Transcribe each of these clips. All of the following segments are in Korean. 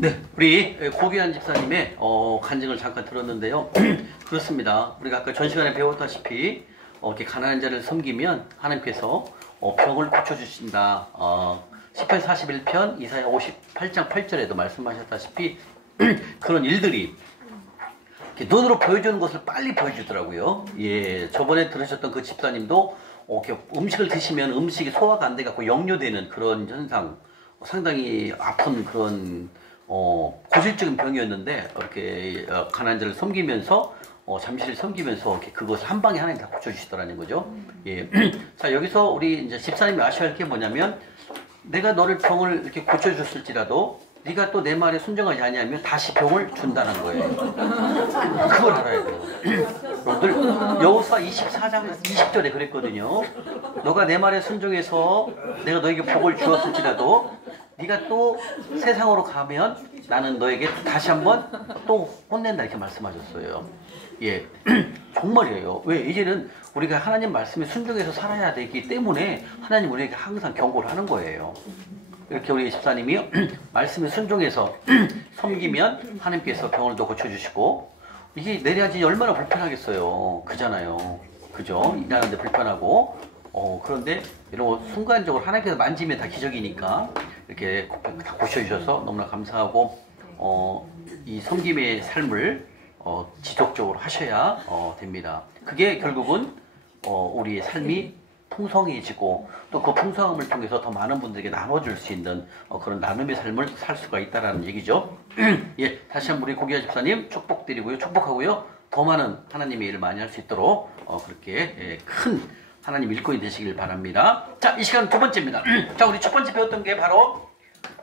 네, 우리 고귀한 집사님의 간증을 잠깐 들었는데요. 그렇습니다. 우리가 아까 전 시간에 배웠다시피 이렇게 가난한 자를 섬기면 하나님께서 병을 고쳐주신다. 시편 41편 이사야 58장 8절에도 말씀하셨다시피 그런 일들이 이렇게 눈으로 보여주는 것을 빨리 보여주더라고요. 예, 저번에 들으셨던 그 집사님도 이렇게 음식을 드시면 음식이 소화가 안 돼갖고 역류되는 그런 현상, 상당히 아픈 그런 고질적인 병이었는데 이렇게 가난한 자를 섬기면서 잠시를 섬기면서 이렇게 그것을 한 방에 하나님 다 고쳐주시더라는 거죠. 예. 자, 여기서 우리 이제 집사님이 아셔야 할 게 뭐냐면, 내가 너를 병을 이렇게 고쳐줬을지라도 네가 또 내 말에 순종하지 아니하면 다시 병을 준다는 거예요. 그걸 알아야 돼요. 여러분들 여호수아 24장 20절에 그랬거든요. 너가 내 말에 순종해서 내가 너에게 복을 주었을지라도 네가 또 세상으로 가면 나는 너에게 다시 한번 또 혼낸다, 이렇게 말씀하셨어요. 예, 정말이에요. 왜? 이제는 우리가 하나님 말씀에 순종해서 살아야 되기 때문에 하나님 우리에게 항상 경고를 하는 거예요. 이렇게 우리 집사님이 말씀에 순종해서 섬기면 하나님께서 병을 더 고쳐주시고, 이게 내려야지 얼마나 불편하겠어요. 그잖아요. 그죠? 일하는데 불편하고, 그런데 이런 거 순간적으로 하나님께서 만지면 다 기적이니까 이렇게 다 고쳐주셔서 너무나 감사하고, 이 섬김의 삶을 지속적으로 하셔야 됩니다. 그게 결국은 우리의 삶이 풍성해지고 또 그 풍성함을 통해서 더 많은 분들에게 나눠줄 수 있는 그런 나눔의 삶을 살 수가 있다라는 얘기죠. 예, 다시 한번 우리 고기야 집사님 축복드리고요, 축복하고요, 더 많은 하나님의 일을 많이 할 수 있도록 그렇게 큰 하나님 일꾼이 되시길 바랍니다. 자, 이 시간은 두 번째입니다. 자, 우리 첫 번째 배웠던 게 바로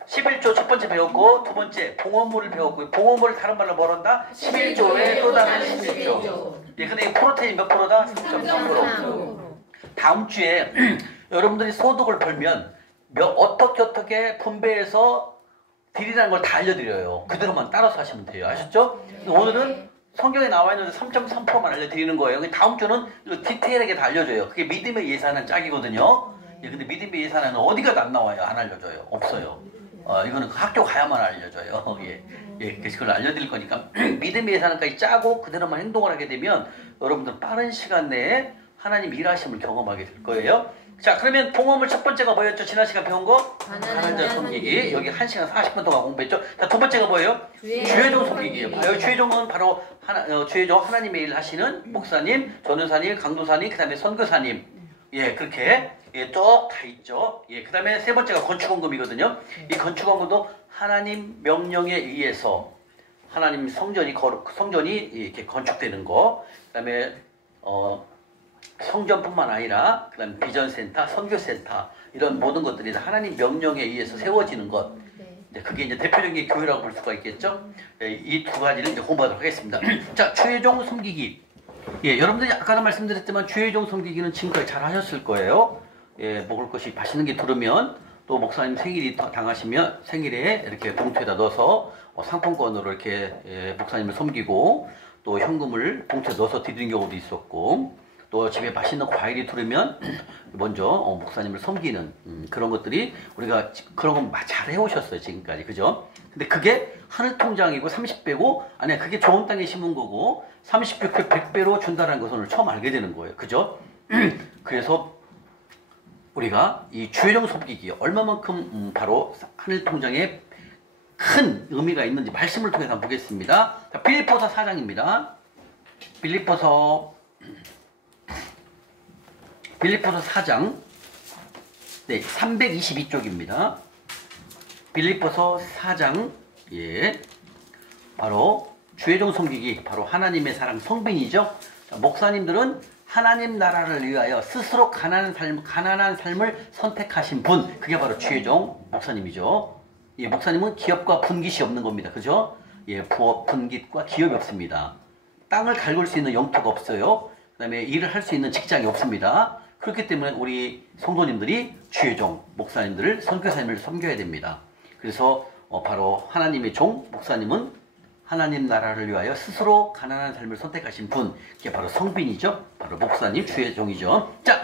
11조 첫 번째 배웠고, 두 번째 봉헌물을 배웠고, 봉헌물을 다른 말로 뭐란다? 11조에 또 다른 11조. 예, 근데 프로테인 몇 프로다? 3.3%. 다음 주에 여러분들이 소득을 벌면 어떻게 분배해서 드리라는 걸 다 알려드려요. 그대로만 따라서 하시면 돼요. 아셨죠? 오늘은 성경에 나와 있는데 3.3%만 알려드리는 거예요. 다음 주는 디테일하게 다 알려줘요. 그게 믿음의 예산은 짝이거든요. 예, 근데 믿음의 예산은 어디가 안 나와요? 안 알려줘요. 없어요. 이거는 학교 가야만 알려줘요. 예. 예, 그래서 그걸 알려드릴 거니까 믿음의 예산까지 짜고 그대로만 행동을 하게 되면 여러분들 빠른 시간 내에 하나님 일하심을 경험하게 될 거예요. 자, 그러면 봉헌물 첫 번째가 뭐였죠? 지난 시간 배운 거? 가난한 자 섬기기. 여기 1시간 40분 동안 공부했죠? 자, 두 번째가 뭐예요? 주의종 섬기기예요. 봐요. 주의종은 바로 주의종 하나님의 일 하시는 목사님, 전도사님, 강도사님, 그 다음에 선교사님. 예, 그렇게 쭉 다 있죠. 예, 그 다음에 세 번째가 건축원금이거든요. 이 건축원금도 하나님 명령에 의해서 하나님 성전이 이렇게 건축되는 거. 그 다음에 성전뿐만 아니라 그 다음에 비전센터, 선교센터, 이런 모든 것들이 하나님 명령에 의해서 세워지는 것. 그게 이제 대표적인 교회라고 볼 수가 있겠죠. 이 두 가지를 이제 공부하도록 하겠습니다. 자, 주의종 섬기기. 예, 여러분들이 아까도 말씀드렸지만 주의종 섬기기는 지금까지 잘 하셨을 거예요. 예, 먹을 것이 맛있는 게 들으면, 또 목사님 생일이 당하시면 생일에 이렇게 봉투에다 넣어서 상품권으로 이렇게 목사님을 섬기고, 또 현금을 봉투에 넣어서 드리는 경우도 있었고, 또 집에 맛있는 과일이 들으면 먼저 목사님을 섬기는 그런 것들이 우리가 그런 거 잘 해오셨어요, 지금까지. 그죠? 근데 그게 하늘 통장이고 30배고, 아니 그게 좋은 땅에 심은 거고 30배, 100배로 준다는 것을 오늘 처음 알게 되는 거예요. 그죠? 그래서 우리가 이 주의종 섬기기 얼마만큼 바로 하늘 통장에 큰 의미가 있는지 말씀을 통해서 한번 보겠습니다. 자, 빌립보서 4장입니다. 빌립보서 4장, 네, 322쪽입니다. 빌립보서 4장, 예, 바로 주의종 섬기기, 바로 하나님의 사랑 성빈이죠. 자, 목사님들은 하나님 나라를 위하여 스스로 가난한 삶을 선택하신 분, 그게 바로 주의종 목사님이죠. 예, 목사님은 기업과 분깃이 없는 겁니다. 그죠? 예, 부업, 분깃과 기업이 없습니다. 땅을 갈굴 수 있는 영토가 없어요. 그 다음에 일을 할 수 있는 직장이 없습니다. 그렇기 때문에 우리 성도님들이 주의종 목사님들을, 선교사님을 섬겨야 됩니다. 그래서 바로 하나님의 종 목사님은 하나님 나라를 위하여 스스로 가난한 삶을 선택하신 분, 그게 바로 성빈이죠. 바로 목사님, 주의종이죠. 자,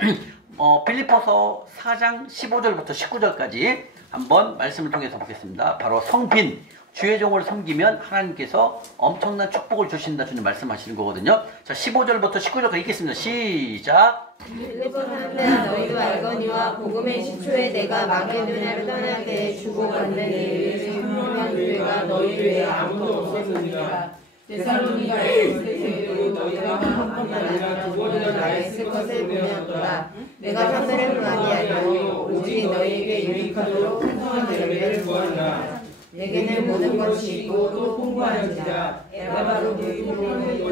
빌립보서 4장 15절부터 19절까지 한번 말씀을 통해서 보겠습니다. 바로 성빈, 주의 종을 섬기면 하나님께서 엄청난 축복을 주신다 주는 말씀하시는 거거든요. 자, 15절부터 19절까지 읽겠습니다. 시작. 빌립보 사람들아 너희도 알거니와 복음의 시초에 내가 마게도냐를 떠날 때에 주고받는 일을 흉흉한 교회가 너희 외에 아무도 없었느니라. 데살로니가에 있을 때에도 너희가 한 번만 아니라 두 번이나 나였을 것을 보내었더라. 내가 상대를 많이 알고 오직 너희에게 유익하도록 풍성한 열매를 구하노라. 내게는 모든 것이 있고 또 풍부한지라. 내가 바로 그리스도를 본받는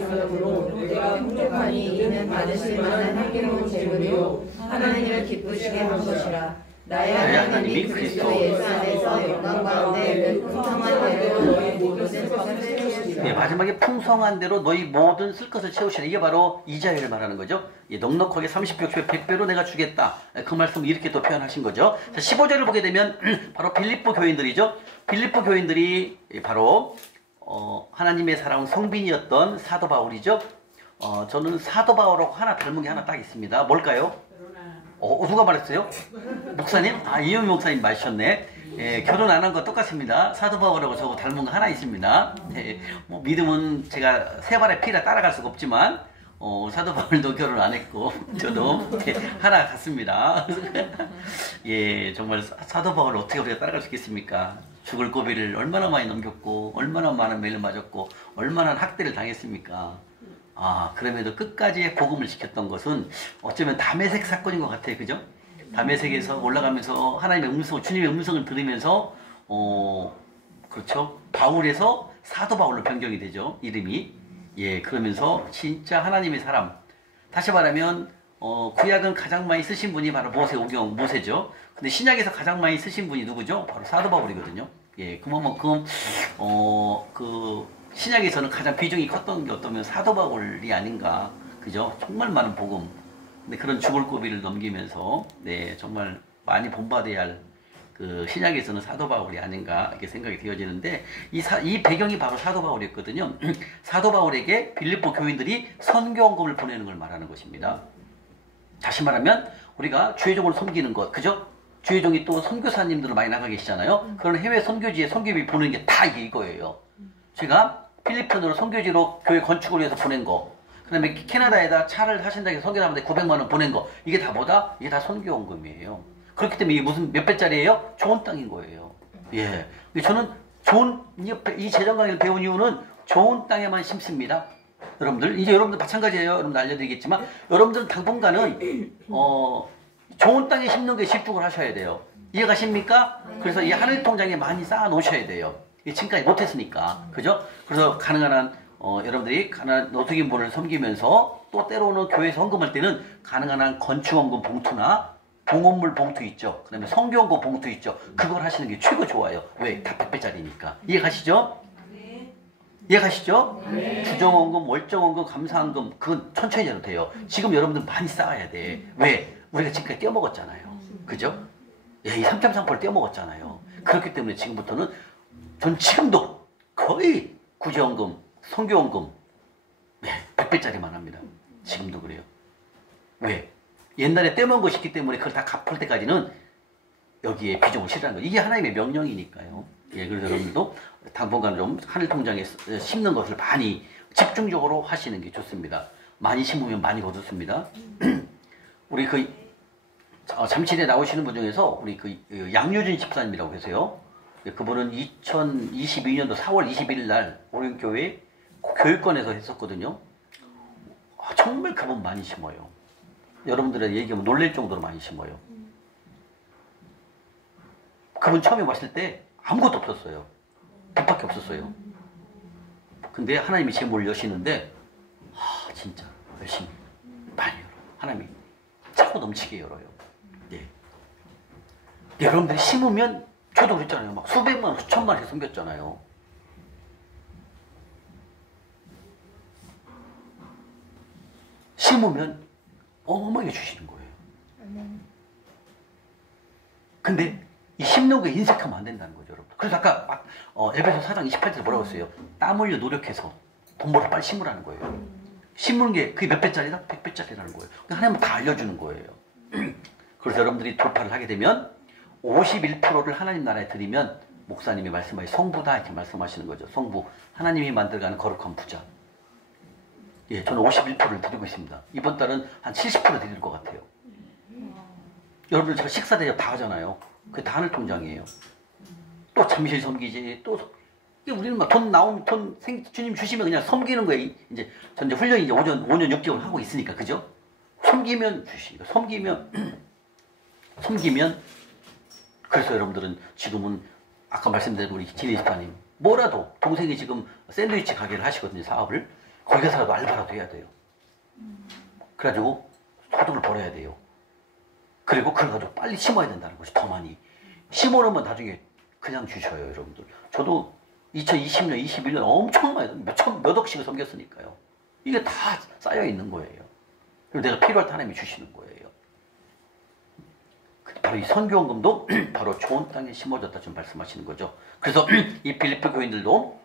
것으로 내가 풍족하니 이는 받으실 만한 향기로운 제물이요 하나님을 기쁘시게 한 것이라. 나의 하나님이 그리스도 예수 안에서 영광 가운데 풍성한 대로 너희 모든 것을 채우시리라. 네, 마지막에 풍성한 대로 너희 모든 쓸 것을 채우시라. 이게 바로 이자야를 말하는 거죠. 예, 넉넉하게 30배, 100배로 내가 주겠다. 그 말씀을 이렇게 또 표현하신 거죠. 자, 15절을 보게 되면 바로 빌립보 교인들이죠. 빌립보 교인들이 바로 하나님의 사랑 성빈이었던 사도 바울이죠. 저는 사도 바울하고 하나 닮은 게 하나 딱 있습니다. 뭘까요? 누가 말했어요? 목사님? 이영희 목사님 말하셨네. 예, 결혼 안 한 거 똑같습니다. 사도 바울하고 저거 닮은 거 하나 있습니다. 예, 뭐 믿음은 제가 세 발의 피라 따라갈 수가 없지만 사도 바울도 결혼 안 했고 저도 하나 같습니다. 예, 정말 사도 바울을 어떻게 우리가 따라갈 수 있겠습니까? 죽을 고비를 얼마나 많이 넘겼고 얼마나 많은 매를 맞았고 얼마나 학대를 당했습니까? 그럼에도 끝까지 복음을 지켰던 것은 어쩌면 다메섹 사건인 것 같아요. 그죠? 다메섹에서 올라가면서 하나님의 음성, 주님의 음성을 들으면서 그렇죠? 바울에서 사도 바울로 변경이 되죠. 이름이. 예, 그러면서 진짜 하나님의 사람. 다시 말하면 구약은 가장 많이 쓰신 분이 바로 모세죠. 근데 신약에서 가장 많이 쓰신 분이 누구죠? 바로 사도 바울이거든요. 예, 그만큼 신약에서는 가장 비중이 컸던 게 어떠면 사도 바울이 아닌가. 그죠? 정말 많은 복음. 근데 그런 죽을 고비를 넘기면서, 네, 정말 많이 본받아야 할 그 신약에서는 사도 바울이 아닌가 이렇게 생각이 되어지는데 이 배경이 바로 사도 바울이었거든요. 사도 바울에게 빌립보 교인들이 선교원금을 보내는 걸 말하는 것입니다. 다시 말하면 우리가 주의 종을 섬기는 것, 그죠? 주의 종이 또 선교사님들을 많이 나가 계시잖아요. 그런 해외 선교지에 선교비 보내는 게 다 이거예요. 제가 필리핀으로 선교지로 교회 건축을 위해서 보낸 거, 그 다음에 캐나다에다 차를 사신다고 해서 선교사한테 900만 원 보낸 거, 이게 다 뭐다? 이게 다 선교원금이에요. 그렇기 때문에 이게 무슨 몇 배짜리예요? 좋은 땅인 거예요. 예. 저는 이 재정 강의를 배운 이유는 좋은 땅에만 심습니다. 여러분들, 이제 여러분들 마찬가지예요. 여러분들 알려드리겠지만, 여러분들은 당분간은, 좋은 땅에 심는 게 집중을 하셔야 돼요. 이해가십니까? 그래서 이 하늘 통장에 많이 쌓아 놓으셔야 돼요. 지금까지 못했으니까. 그죠? 그래서 가능한 한, 여러분들이 노숙인분을 섬기면서 또 때로는 교회에서 헌금할 때는 가능한 한 건축원금 봉투나 봉헌물 봉투 있죠. 그 다음에 성교원금 봉투 있죠. 그걸 하시는 게 최고 좋아요. 왜? 다 100배짜리니까. 이해가시죠? 네. 이해가시죠? 네. 주정원금, 월정원금, 감사원금, 그건 천천히 해도 돼요. 지금 여러분들 많이 쌓아야 돼. 왜? 우리가 지금까지 떼어먹었잖아요. 그죠? 예, 이 3.3%를 떼어먹었잖아요. 그렇기 때문에 지금부터는 전 지금도 거의 구제원금, 성교원금, 네, 100배짜리만 합니다. 지금도 그래요. 왜? 옛날에 떼먹은 것이 있기 때문에 그걸 다 갚을 때까지는 여기에 비중을 실으라는 거예요. 이게 하나님의 명령이니까요. 예, 그래서 여러분들도 당분간 좀 하늘 통장에 심는 것을 많이 집중적으로 하시는 게 좋습니다. 많이 심으면 많이 거두습니다. 우리 잠실에 나오시는 분 중에서 우리 양유진 집사님이라고 계세요. 그분은 2022년도 4월 21일 날 오륜교회 교육권에서 했었거든요. 정말 그분 많이 심어요. 여러분들의 얘기하면 놀랄 정도로 많이 심어요. 그분 처음에 왔을 때 아무것도 없었어요. 빚밖에 없었어요. 근데 하나님이 제 문을 여시는데 진짜 열심히 많이 열어요. 하나님이 차고 넘치게 열어요. 예. 여러분들이 심으면 저도 그랬잖아요. 막 수백만 원, 수천만 원씩 숨겼잖아요. 심으면 어마어마하게 주시는 거예요. 근데 이 심는 거에 인색하면 안 된다는 거죠, 여러분. 그래서 아까 에베소 4장 28절에 뭐라고 했어요? 땀 흘려 노력해서 돈 벌어 빨리 심으라는 거예요. 심는 게 그게 몇 배짜리다? 100배짜리라는 거예요. 하나님은 다 알려주는 거예요. 그래서 여러분들이 돌파를 하게 되면 51%를 하나님 나라에 드리면 목사님이 말씀하신 성부다 이렇게 말씀하시는 거죠. 성부. 하나님이 만들어가는 거룩한 부자. 예, 저는 51%를 드리고 있습니다. 이번 달은 한 70% 드릴 것 같아요. 여러분들 제가 식사 대접 다 하잖아요. 그게 다 하늘 통장이에요. 또 잠실 섬기지, 또 우리는 막 돈 나오면 주님 주시면 그냥 섬기는 거예요. 이제 전 이제 훈련이 이제 5년 6개월 하고 있으니까 그죠? 섬기면 주시고 섬기면 그래서 여러분들은 지금은 아까 말씀드린 우리 진희 집사님 뭐라도 동생이 지금 샌드위치 가게를 하시거든요. 사업을 거기 가서라도 알바라도 해야 돼요. 그래가지고 소득을 벌어야 돼요. 그리고 그걸 가지고 빨리 심어야 된다는 것이 더 많이 심어놓으면 나중에 그냥 주셔요. 여러분들 저도 2020년 21년 엄청 많이 몇 억씩을 섬겼으니까요. 이게 다 쌓여 있는 거예요. 그리고 내가 필요할 때 하나님이 주시는 거예요. 바로 이 선교원금도 바로 좋은 땅에 심어졌다 좀 말씀하시는 거죠. 그래서 이 빌립보 교인들도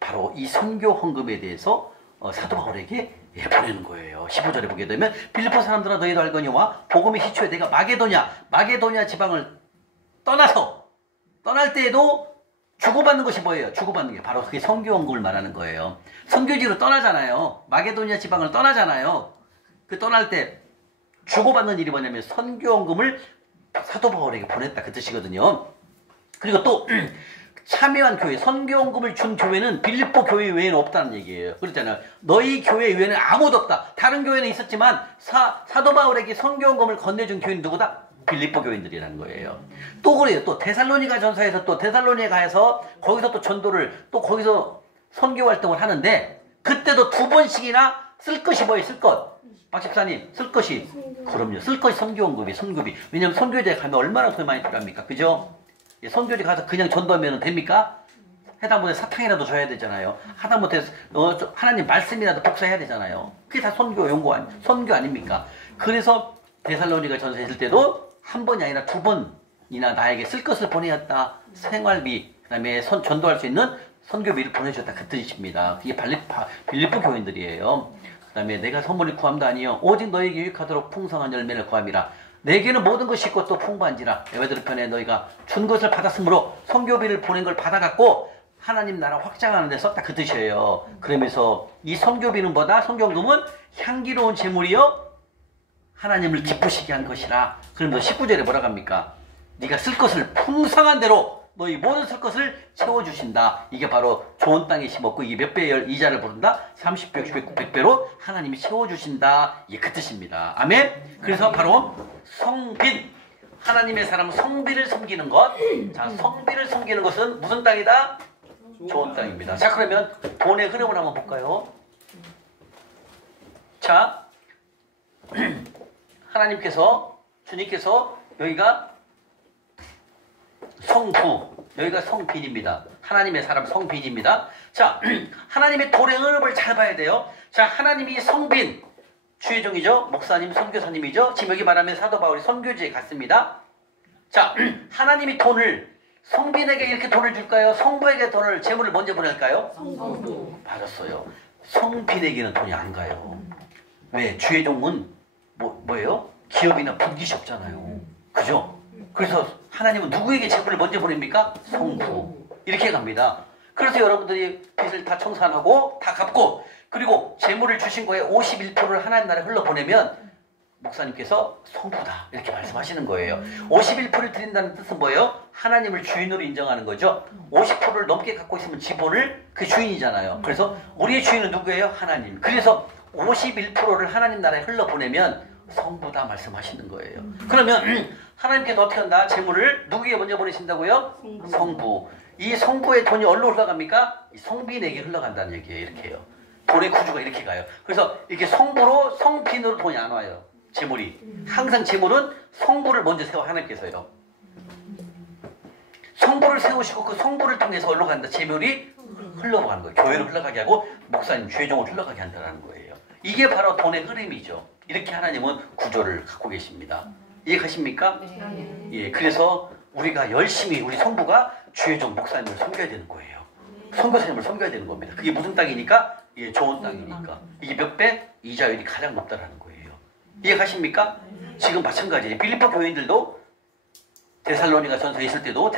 바로 이 선교헌금에 대해서 사도 바울에게 보내는 거예요. 15절에 보게 되면 빌립보 사람들아 너희도 알거니와 복음의 시초에 내가 마게도냐 지방을 떠나서 떠날 때에도 주고받는 것이 뭐예요? 주고받는 게 바로 그게 선교헌금을 말하는 거예요. 선교지로 떠나잖아요. 마게도냐 지방을 떠나잖아요. 그 떠날 때 주고받는 일이 뭐냐면 선교헌금을 사도 바울에게 보냈다 그 뜻이거든요. 그리고 또 참여한 교회, 선교헌금을 준 교회는 빌립보 교회 외에는 없다는 얘기예요. 그렇잖아요. 너희 교회 외에는 아무도 없다. 다른 교회는 있었지만 사도 바울에게 선교헌금을 건네준 교회는 누구다? 빌립보 교인들이라는 거예요. 또 그래요. 또 데살로니가 전서에서 또 데살로니에 가서 거기서 또 전도를 또 거기서 선교 활동을 하는데 그때도 2번씩이나 쓸 것이 뭐예요? 쓸 것. 박 집사님, 쓸 것이. 그럼요. 쓸 것이 선교원금이, 선교비. 왜냐면 선교지에 가면 얼마나 돈이 많이 필요합니까? 그죠? 선교지 가서 그냥 전도하면 됩니까? 하다못해 사탕이라도 줘야 되잖아요. 하다못해 하나님 말씀이라도 복사해야 되잖아요. 그게 다 선교 선교 아닙니까? 그래서 데살로니가 전서에 있을 때도 한 번이 아니라 2번이나 나에게 쓸 것을 보내었다. 생활비, 그 다음에 전도할 수 있는 선교비를 보내줬다. 그 뜻입니다. 이게 빌립보 교인들이에요. 그 다음에 내가 선물을 구함도 아니요 오직 너에게 유익하도록 풍성한 열매를 구함이라. 내게는 모든 것이 있고 또 풍부한지라. 에베드로편에 너희가 준 것을 받았으므로 선교비를 보낸 걸 받아갖고 하나님 나라 확장하는 데 썼다. 그 뜻이에요. 그러면서 이 선교비는 뭐다? 선교금은 향기로운 제물이요 하나님을 기쁘시게 한 것이라. 그러면서 19절에 뭐라고 합니까? 네가 쓸 것을 풍성한 대로 너희 모든 쓸 것을 채워주신다. 이게 바로 좋은 땅에 심었고 이게 몇 배의 이자를 부른다? 30배, 60배, 100배로 하나님이 채워주신다. 이게 그 뜻입니다. 아멘. 그래서 바로 성빈, 하나님의 사람은 성비를 섬기는 것. 자, 성비를 섬기는 것은 무슨 땅이다? 좋은 땅입니다. 자, 그러면 돈의 흐름을 한번 볼까요? 자, 하나님께서, 주님께서 여기가 성부, 여기가 성빈입니다. 하나님의 사람 성빈입니다. 자, 하나님의 돈의 흐름을 잘 봐야 돼요. 자, 하나님이 성빈, 주의 종이죠. 목사님, 선교사님이죠. 지금 여기 말하면 사도 바울이 선교지에 갔습니다. 자, 하나님이 돈을 성빈에게 이렇게 돈을 줄까요? 성부에게 돈을, 재물을 먼저 보낼까요? 성부. 맞았어요. 성빈에게는 돈이 안 가요. 왜? 주의 종은 뭐예요? 기업이나 분깃이 없잖아요. 그죠? 그래서 하나님은 누구에게 재물을 먼저 보냅니까? 성부. 이렇게 갑니다. 그래서 여러분들이 빚을 다 청산하고 다 갚고 그리고 재물을 주신 거에 51%를 하나님 나라에 흘러보내면 목사님께서 성부다 이렇게 말씀하시는 거예요. 51%를 드린다는 뜻은 뭐예요? 하나님을 주인으로 인정하는 거죠. 50%를 넘게 갖고 있으면 지분을 그 주인이잖아요. 그래서 우리의 주인은 누구예요? 하나님. 그래서 51%를 하나님 나라에 흘러보내면 성부다 말씀하시는 거예요. 그러면 하나님께서 어떻게 한다? 재물을 누구에게 먼저 보내신다고요? 성부. 이 성부의 돈이 어디로 흘러갑니까? 이 성빈에게 흘러간다는 얘기예요. 이렇게 해요. 돈의 구조가 이렇게 가요. 그래서 이렇게 성부로 성빈으로 돈이 안 와요. 재물이. 항상 재물은 성부를 먼저 세워 하나님께서요. 성부를 세우시고 그 성부를 통해서 어디로 간다? 재물이 흘러가는 거예요. 교회로 흘러가게 하고 목사님, 주의종을 흘러가게 한다는 거예요. 이게 바로 돈의 흐름이죠. 이렇게 하나님은 구조를 갖고 계십니다. 이해가십니까? 네. 예, 그래서 우리가 열심히 우리 성부가 주의종 목사님을 섬겨야 되는 거예요. 선교사님을 섬겨야 되는 겁니다. 그게 무슨 땅이니까? 예, 좋은 땅이니까. 이게 몇 배? 이자율이 가장 높다라는 거예요. 이해가십니까? 지금 마찬가지예요. 빌립보 교인들도 데살로니가 전서에 있을 때도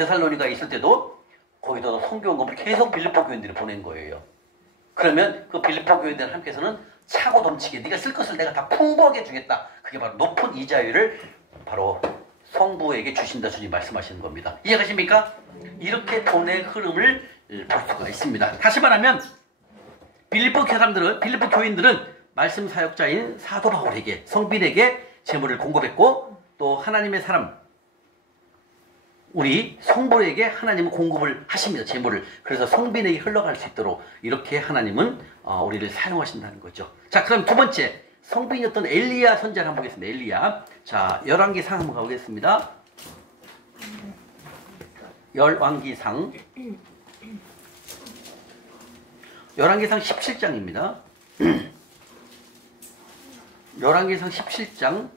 거기다 성교원금을 계속 빌립보 교인들이 보낸 거예요. 그러면 그 빌립보 교인들 함께서는 차고 넘치게 네가 쓸 것을 내가 다 풍부하게 주겠다. 그게 바로 높은 이자율을 바로 성부에게 주신다 주님 말씀하시는 겁니다. 이해가십니까? 이렇게 돈의 흐름을 볼 수가 있습니다. 다시 말하면 빌립보 교인들은 말씀 사역자인 사도 바울에게 성빈에게 재물을 공급했고 또 하나님의 사람 우리 성부에게 하나님은 공급을 하십니다. 재물을. 그래서 성빈에게 흘러갈 수 있도록 이렇게 하나님은 우리를 사용하신다는 거죠. 자, 그럼 두 번째 성빈이었던 엘리야 선지자를 한번 보겠습니다. 엘리야. 자, 열왕기상 한번 가보겠습니다. 열왕기상 17장입니다. 열왕기상 17장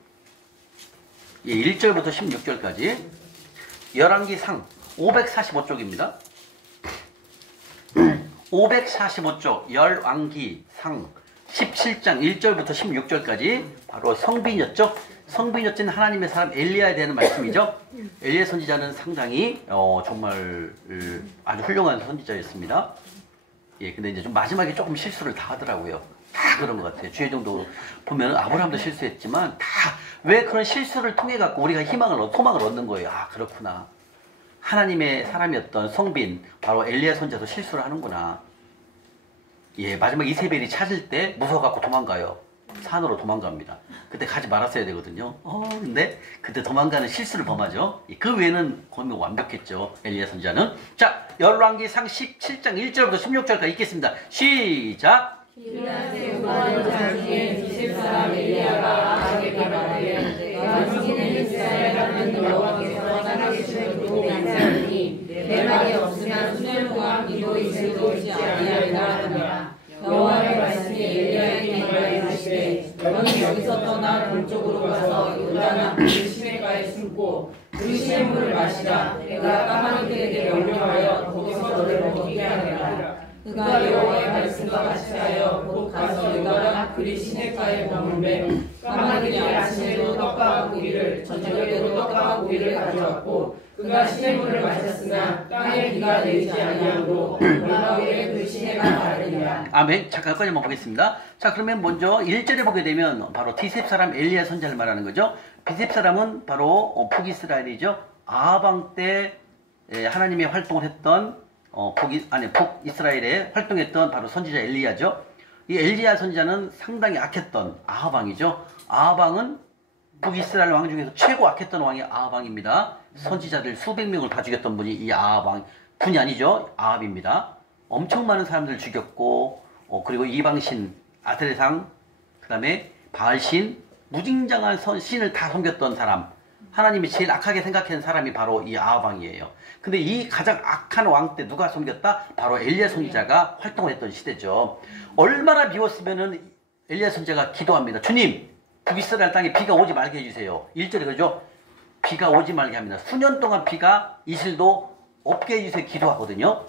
1절부터 16절까지 열왕기상 545쪽입니다. 545쪽 열왕기상 17장 1절부터 16절까지 바로 성빈이었죠. 성빈이었진 하나님의 사람 엘리야에 대한 말씀이죠. 엘리야 선지자는 상당히 정말 아주 훌륭한 선지자였습니다. 예, 근데 이제 좀 마지막에 조금 실수를 다 하더라고요. 다 그런 것 같아요. 주의 정도 보면 아브라함도 실수했지만 다 왜 그런 실수를 통해 갖고 우리가 소망을 얻는 거예요. 아, 그렇구나. 하나님의 사람이었던 성빈 바로 엘리야 선지자도 실수를 하는구나. 예, 마지막 이세벨이 찾을 때 무서워갖고 도망가요. 산으로 도망갑니다. 그때 가지 말았어야 되거든요. 근데 그때 도망가는 실수를 범하죠. 그 외에는 거의 완벽했죠. 엘리야 선지자는. 자, 열왕기상 17장 1절부터 16절까지 읽겠습니다. 시작. 일어나세 우하는 자중에 비셉 사람 엘리야가 아합에게 말하되 내가 지키는 이스라엘 하나님 여호와께서 나에게 주신 도움이 있사오니 내 말이 없으면 수년 동안 기도 있을도 있지 아니하리라 하니라. 여호와의 말씀이 엘리야에게 이르시되 너는 여기서 떠나 동쪽으로 가서 요단 앞 시내가에 숨고 그 시냇물을 마시라. 내가 까마귀들에게 명령하여 거기서 너를 먹이게 하리라. 그가 여호와의 말씀과 같이 하여 곧 가서 요단 그리 시냇가에 머물매 까마귀들이 아침에도 떡과 고기를 저녁에도 떡과 고기를 가져왔고 그가 시냇물을 마셨으나 땅에 비가 내리지 아니하므로 올라오게 그 시내가 마르니라. 아멘. 자, 여기까지만 보겠습니다. 자, 그러면 먼저 1절에 보게 되면 바로 디셉 사람 엘리야 선지자를 말하는 거죠. 디셉 사람은 바로 북이스라엘이죠. 아방 때 하나님의 활동을 했던 북이스라엘에 활동했던 바로 선지자 엘리야죠. 이 엘리야 선지자는 상당히 악했던 아하방이죠. 아하방은 북이스라엘 왕 중에서 최고 악했던 왕이 아하방입니다. 선지자들 수백 명을 다 죽였던 분이 이 아하방 분이 아니죠. 아합입니다. 엄청 많은 사람들을 죽였고 그리고 이방신 아테레상 그 다음에 바알신 무진장한 신을 다 섬겼던 사람 하나님이 제일 악하게 생각하는 사람이 바로 이 아하방이에요. 근데 이 가장 악한 왕 때 누가 섬겼다? 바로 엘리야 선지자가 활동을 했던 시대죠. 얼마나 비웠으면은 엘리야 선지자가 기도합니다. 주님, 북이스라엘 땅에 비가 오지 말게 해주세요. 1절에 그러죠? 비가 오지 말게 합니다. 수년 동안 비가 이슬도 없게 해주세요. 기도하거든요.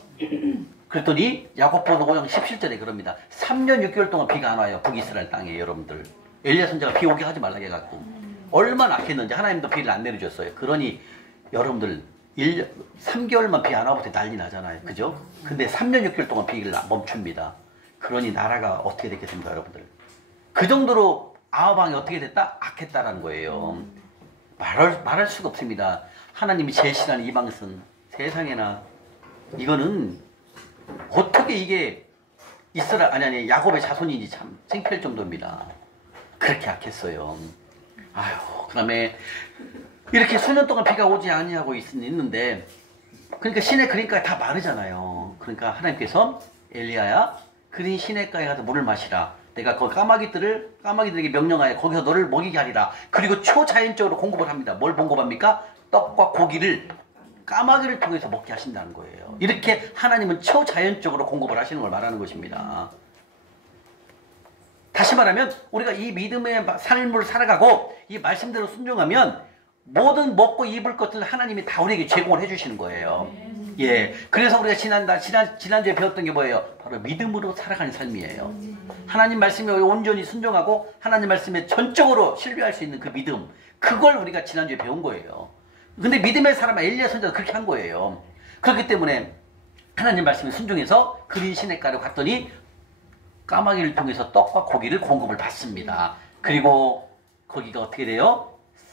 그랬더니 야고보서 5장 17절에 그럽니다. 3년 6개월 동안 비가 안 와요. 북이스라엘 땅에 여러분들. 엘리야 선지자가 비 오게 하지 말라고 해갖고 얼마나 악했는지 하나님도 비를 안 내려줬어요. 그러니 여러분들 3개월만 비 안 와도 난리 나잖아요. 그죠? 근데 3년 6개월 동안 비를 멈춥니다. 그러니 나라가 어떻게 됐겠습니까, 여러분들? 그 정도로 아하방이 어떻게 됐다? 악했다라는 거예요. 말할 수가 없습니다. 하나님이 제일 싫어하는 이방선 세상에나 이거는 어떻게 이게 아니 야곱의 자손인지 참 창피할 정도입니다. 그렇게 악했어요. 아유, 그다음에 이렇게 수년 동안 비가 오지 아니하고 있는데 그러니까 시냇가에 다 마르잖아요. 그러니까 하나님께서 엘리야야 그린 시냇가에 가서 물을 마시라. 내가 그 까마귀들에게 명령하여 거기서 너를 먹이게 하리라. 그리고 초자연적으로 공급을 합니다. 뭘 공급합니까? 떡과 고기를 까마귀를 통해서 먹게 하신다는 거예요. 이렇게 하나님은 초자연적으로 공급을 하시는 걸 말하는 것입니다. 다시 말하면 우리가 이 믿음의 삶을 살아가고 이 말씀대로 순종하면 모든 먹고 입을 것들을 하나님이 다 우리에게 제공을 해주시는 거예요. 예, 그래서 우리가 지난주에 배웠던 게 뭐예요? 바로 믿음으로 살아가는 삶이에요. 하나님 말씀에 온전히 순종하고 하나님 말씀에 전적으로 신뢰할 수 있는 그 믿음, 그걸 우리가 지난주에 배운 거예요. 근데 믿음의 사람 엘리야 선지자가 그렇게 한 거예요. 그렇기 때문에 하나님 말씀에 순종해서 그린 시냇가로 갔더니 까마귀를 통해서 떡과 고기를 공급을 받습니다. 그리고 거기가 어떻게 돼요?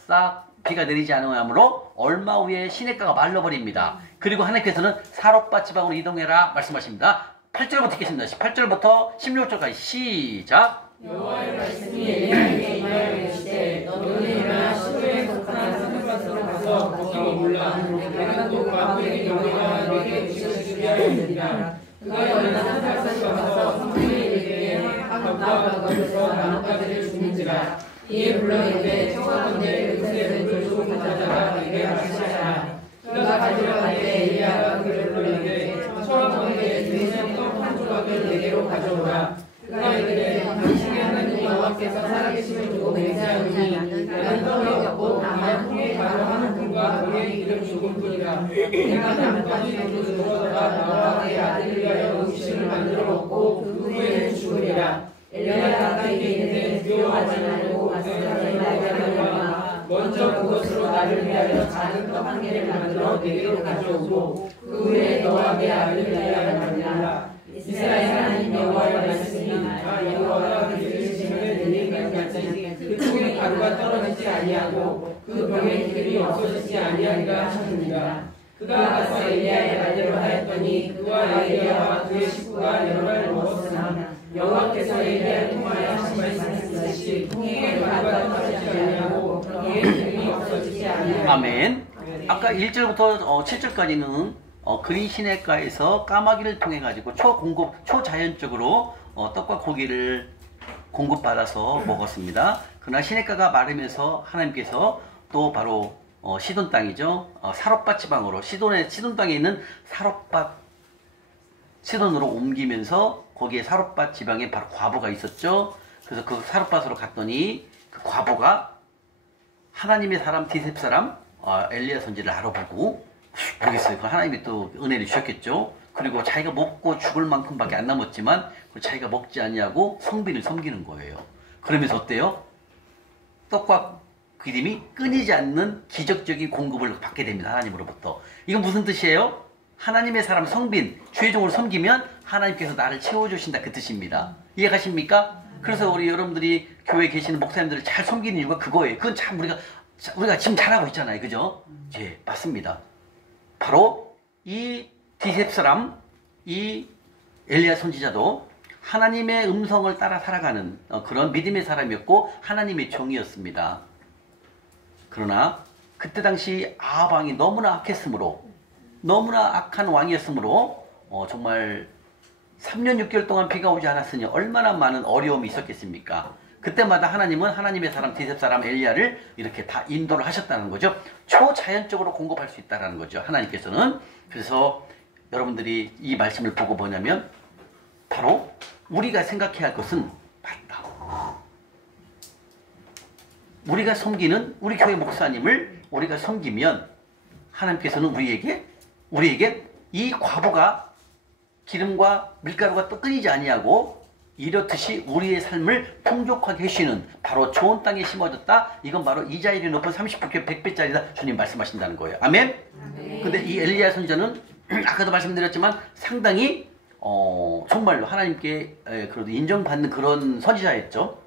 싹 비가 내리지 않으므로 얼마 후에 시냇가가 말라버립니다. 그리고 하나님께서는 사롯바 지방으로 이동해라 말씀하십니다. 8절부터 읽겠습니다. 8절부터 16절까지 시작. 여호와의 말씀이 엘리야에게 임하여 이르시되 너는 일어나 시도에 속한 산들밭으로 가서 거기 머물라. 내가 또 과부에게 여호와가 너에게 주시기를 하였느니라. 그가 일어나 산들밭으로 가서 성문에 이르되 밭과 밭에서 나뭇가지를 주는지라. 이에 불러 이르되 청하건대 요셉은 조수 가져다가 내게 가시하라. 그가 가지러 갈 때 엘리야가 그를 불러 이르되 청하건대 주에서 떡 한 조각을 내게로 가져오라. 그가 이르되 당신의 하나님 여호와께서 살아계심을 두고 맹세하노니 나는 떡을 걷고 다만 통에 가려 하는 분과 그의 이름 조금뿐이라. 내가 나뭇가지로 주어다가 나와 내 아들을 위하여 음식을 만들어 먹고 그 후에는 죽으리라. 엘리야가 그에게 이르되 두려워하지 말고 아스라엘의 나에게 하려니와 먼저 그것으로 나를 위하여 작은 떡 한 개를 만들어 내게로 가져오고 그 후에 너와 내 아들을 위하여 만들라. 이스라엘 하나님 여호와의 말씀이 나 여호와가 그들을 지시면 내리기까지 그 통에 가루가 떨어지지 아니하고 그 병의 기름이 없어지지 아니하리라 하셨느니라. 그가 가서 엘리야의 말대로 하였더니 그와 엘리야와 그의 식구가 여러 날 먹었으나 여호와께서 엘리야를 통하여 하신 말씀이시듯이 통에 가루가 떨어지지 아니하고 병의 기름이 없어지지 아니하리라. 아멘. 아까 1절부터 7절까지는 그린 시냇가에서 까마귀를 통해 가지고 초자연적으로 떡과 고기를 공급받아서 먹었습니다. 그러나 시냇가가 마르면서 하나님께서 또 바로 시돈 땅이죠. 사롯밭 지방으로 시돈 땅에 있는 사롯밭 시돈으로 옮기면서 거기에 사롯밭 지방에 바로 과부가 있었죠. 그래서 그 사롯밭으로 갔더니 그 과부가 하나님의 사람 디셉 사람 엘리야 선지를 알아보고 모르겠어요. 하나님이 또 은혜를 주셨겠죠. 그리고 자기가 먹고 죽을 만큼밖에 안 남았지만 자기가 먹지 아니하고 성빈을 섬기는 거예요. 그러면서 어때요? 떡과 기름이 끊이지 않는 기적적인 공급을 받게 됩니다. 하나님으로부터. 이건 무슨 뜻이에요? 하나님의 사람 성빈, 주의 종을 섬기면 하나님께서 나를 채워주신다 그 뜻입니다. 이해가십니까? 그래서 우리 여러분들이 교회에 계시는 목사님들을 잘 섬기는 이유가 그거예요. 그건 참 우리가 지금 잘하고 있잖아요. 그죠? 예, 맞습니다. 바로 이 디셉 사람, 이 엘리야 선지자도 하나님의 음성을 따라 살아가는 그런 믿음의 사람이었고 하나님의 종이었습니다. 그러나 그때 당시 아합 왕이 너무나 악했으므로 너무나 악한 왕이었으므로 정말 3년 6개월 동안 비가 오지 않았으니 얼마나 많은 어려움이 있었겠습니까? 그때마다 하나님은 하나님의 사람 디셉 사람 엘리야를 이렇게 다 인도를 하셨다는 거죠. 초자연적으로 공급할 수 있다는 거죠. 하나님께서는. 그래서 여러분들이 이 말씀을 보고 뭐냐면 바로 우리가 생각해야 할 것은 맞다. 우리가 섬기는 우리 교회 목사님을 우리가 섬기면 하나님께서는 우리에게 이 과부가 기름과 밀가루가 또 끊이지 아니하고 이렇듯이 우리의 삶을 풍족하게 해주시는 바로 좋은 땅에 심어졌다. 이건 바로 이자일이 높은 30배 100배짜리다. 주님 말씀하신다는 거예요. 아멘? 근데 이 엘리야 선지자는 아까도 말씀드렸지만 상당히 정말로 하나님께 그래도 인정받는 그런 선지자였죠.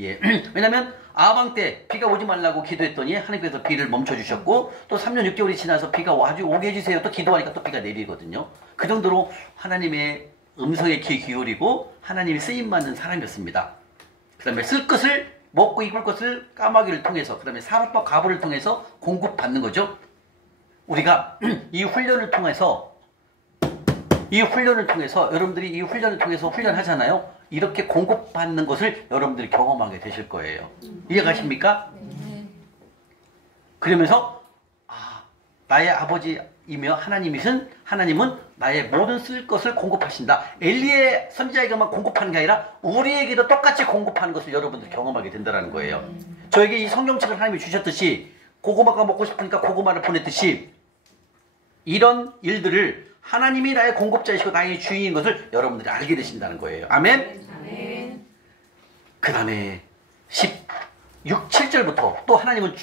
예. 왜냐면 아방 때 비가 오지 말라고 기도했더니 하나님께서 비를 멈춰주셨고 또 3년 6개월이 지나서 비가 아주 오게 해주세요. 또 기도하니까 또 비가 내리거든요. 그 정도로 하나님의 음성에 귀 기울이고 하나님이 쓰임받는 사람이었습니다. 그 다음에 쓸 것을 먹고 입을 것을 까마귀를 통해서 그 다음에 사롯과 과부를 통해서 공급받는 거죠. 우리가 이 훈련을 통해서 여러분들이 이 훈련을 통해서 훈련하잖아요. 이렇게 공급받는 것을 여러분들이 경험하게 되실 거예요. 이해가십니까? 그러면서 나의 아버지이며 하나님은 나의 모든 쓸 것을 공급하신다. 엘리의 선지자에게만 공급하는 게 아니라 우리에게도 똑같이 공급하는 것을 여러분들이 경험하게 된다는 거예요. 저에게 이 성경책을 하나님이 주셨듯이 고구마가 먹고 싶으니까 고구마를 보냈듯이 이런 일들을 하나님이 나의 공급자이시고 나의 주인인 것을 여러분들이 알게 되신다는 거예요. 아멘? 아멘. 그 다음에 16, 7절부터 또 하나님은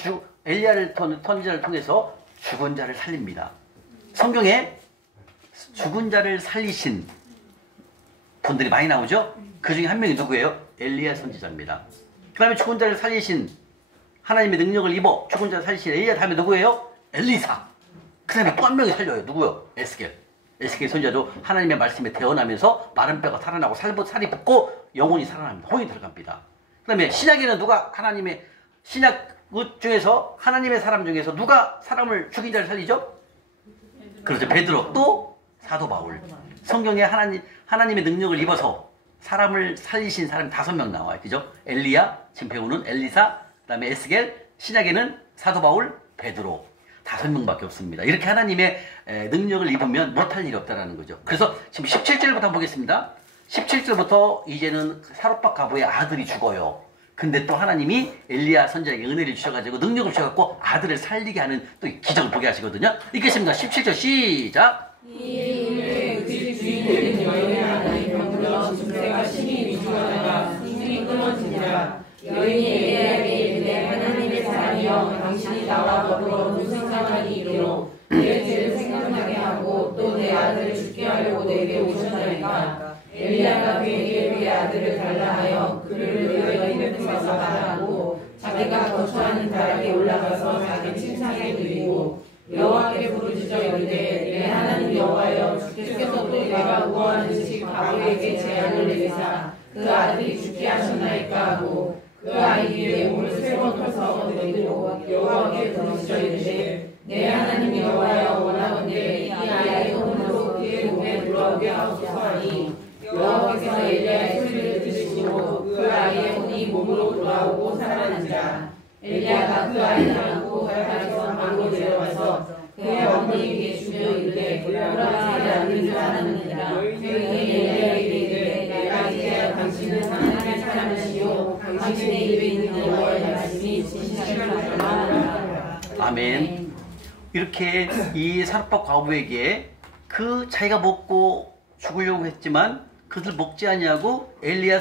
엘리야를 선지자를 통해서 죽은 자를 살립니다. 성경에 죽은 자를 살리신 분들이 많이 나오죠? 그 중에 한 명이 누구예요? 엘리야 선지자입니다. 그 다음에 죽은 자를 살리신 하나님의 능력을 입어 죽은 자를 살리신 엘리야 다음에 누구예요? 엘리사. 그 다음에 또 한 명이 살려요. 누구요? 에스겔. 에스겔 선지자도 하나님의 말씀에 대언하면서 마른 뼈가 살아나고 살이 붙고 영혼이 살아납니다. 혼이 들어갑니다. 그 다음에 신약에는 누가 하나님의 신약 중에서 하나님의 사람 중에서 누가 사람을 죽인 자를 살리죠? 그렇죠. 베드로. 또 사도 바울. 성경에 하나님의 능력을 입어서 사람을 살리신 사람이 5명 나와요. 그죠? 엘리야, 지금 배우는 엘리사, 그 다음에 에스겔, 신약에는 사도 바울, 베드로. 5명밖에 없습니다. 이렇게 하나님의 능력을 입으면 못할 일이 없다는 거죠. 그래서 지금 17절부터 한번 보겠습니다. 17절부터 이제는 사롯박 과부의 아들이 죽어요. 근데 또 하나님이 엘리야 선지자에게 은혜를 주셔가지고 능력을 주셔갖고 아들을 살리게 하는 또 기적을 보게 하시거든요. 읽겠습니다. 17절 시작. 이 일을 그 주인들은 여인의 아들이 병들어 증세가 심히 위중하다가 숨이 끊어지니라. 여인이 엘리야에게 이르되 하나님의 사람이여 당신이 나와 더불어 무슨 상관이 이르노. 내 죄를 생각나게 하고 또 내 아들을 죽게 하려고 내게 오셨나이까. 엘리야가 그에게 그의 아들을 달라 하여 그를 여인의 품에서 받아하고 자기가 거처하는 다락에 올라가서 자기 침상에 누이고 여호와께 부르짖어 이르되 내 하나님 여호와여 주께서 또 내가 우호하는 집 과부에게 재앙을 내리사 그 아들이 죽게 하셨나이까 하고 그 아이에게 몸을 3번 터서 내리고 여호와께 부르짖어 이르되 내 하나님 여호와여 원하건대 이 아이의 혼으로 그의 몸에 돌아오게 하옵소서 하니 여호와께서 엘리야의 소리를 들으시고 그 아이의 혼이 몸으로 돌아오고 살아난지라. 엘리야가 그 아이를 안고 발에서 방으로 내려와서 그의 어머니에게 주며 이르되 돌아가지 않는 줄 알았느니라. 여인이 엘리야에게 이르되 내가 이제야 당신은 하나님의 사람이시요 당신의 입에 있는 여호와의 말씀이 진실하라 하라. 아멘. 이렇게 이 사롯박 과부에게 그 자기가 먹고 죽으려고 했지만 그것을 먹지 아니하고 엘리야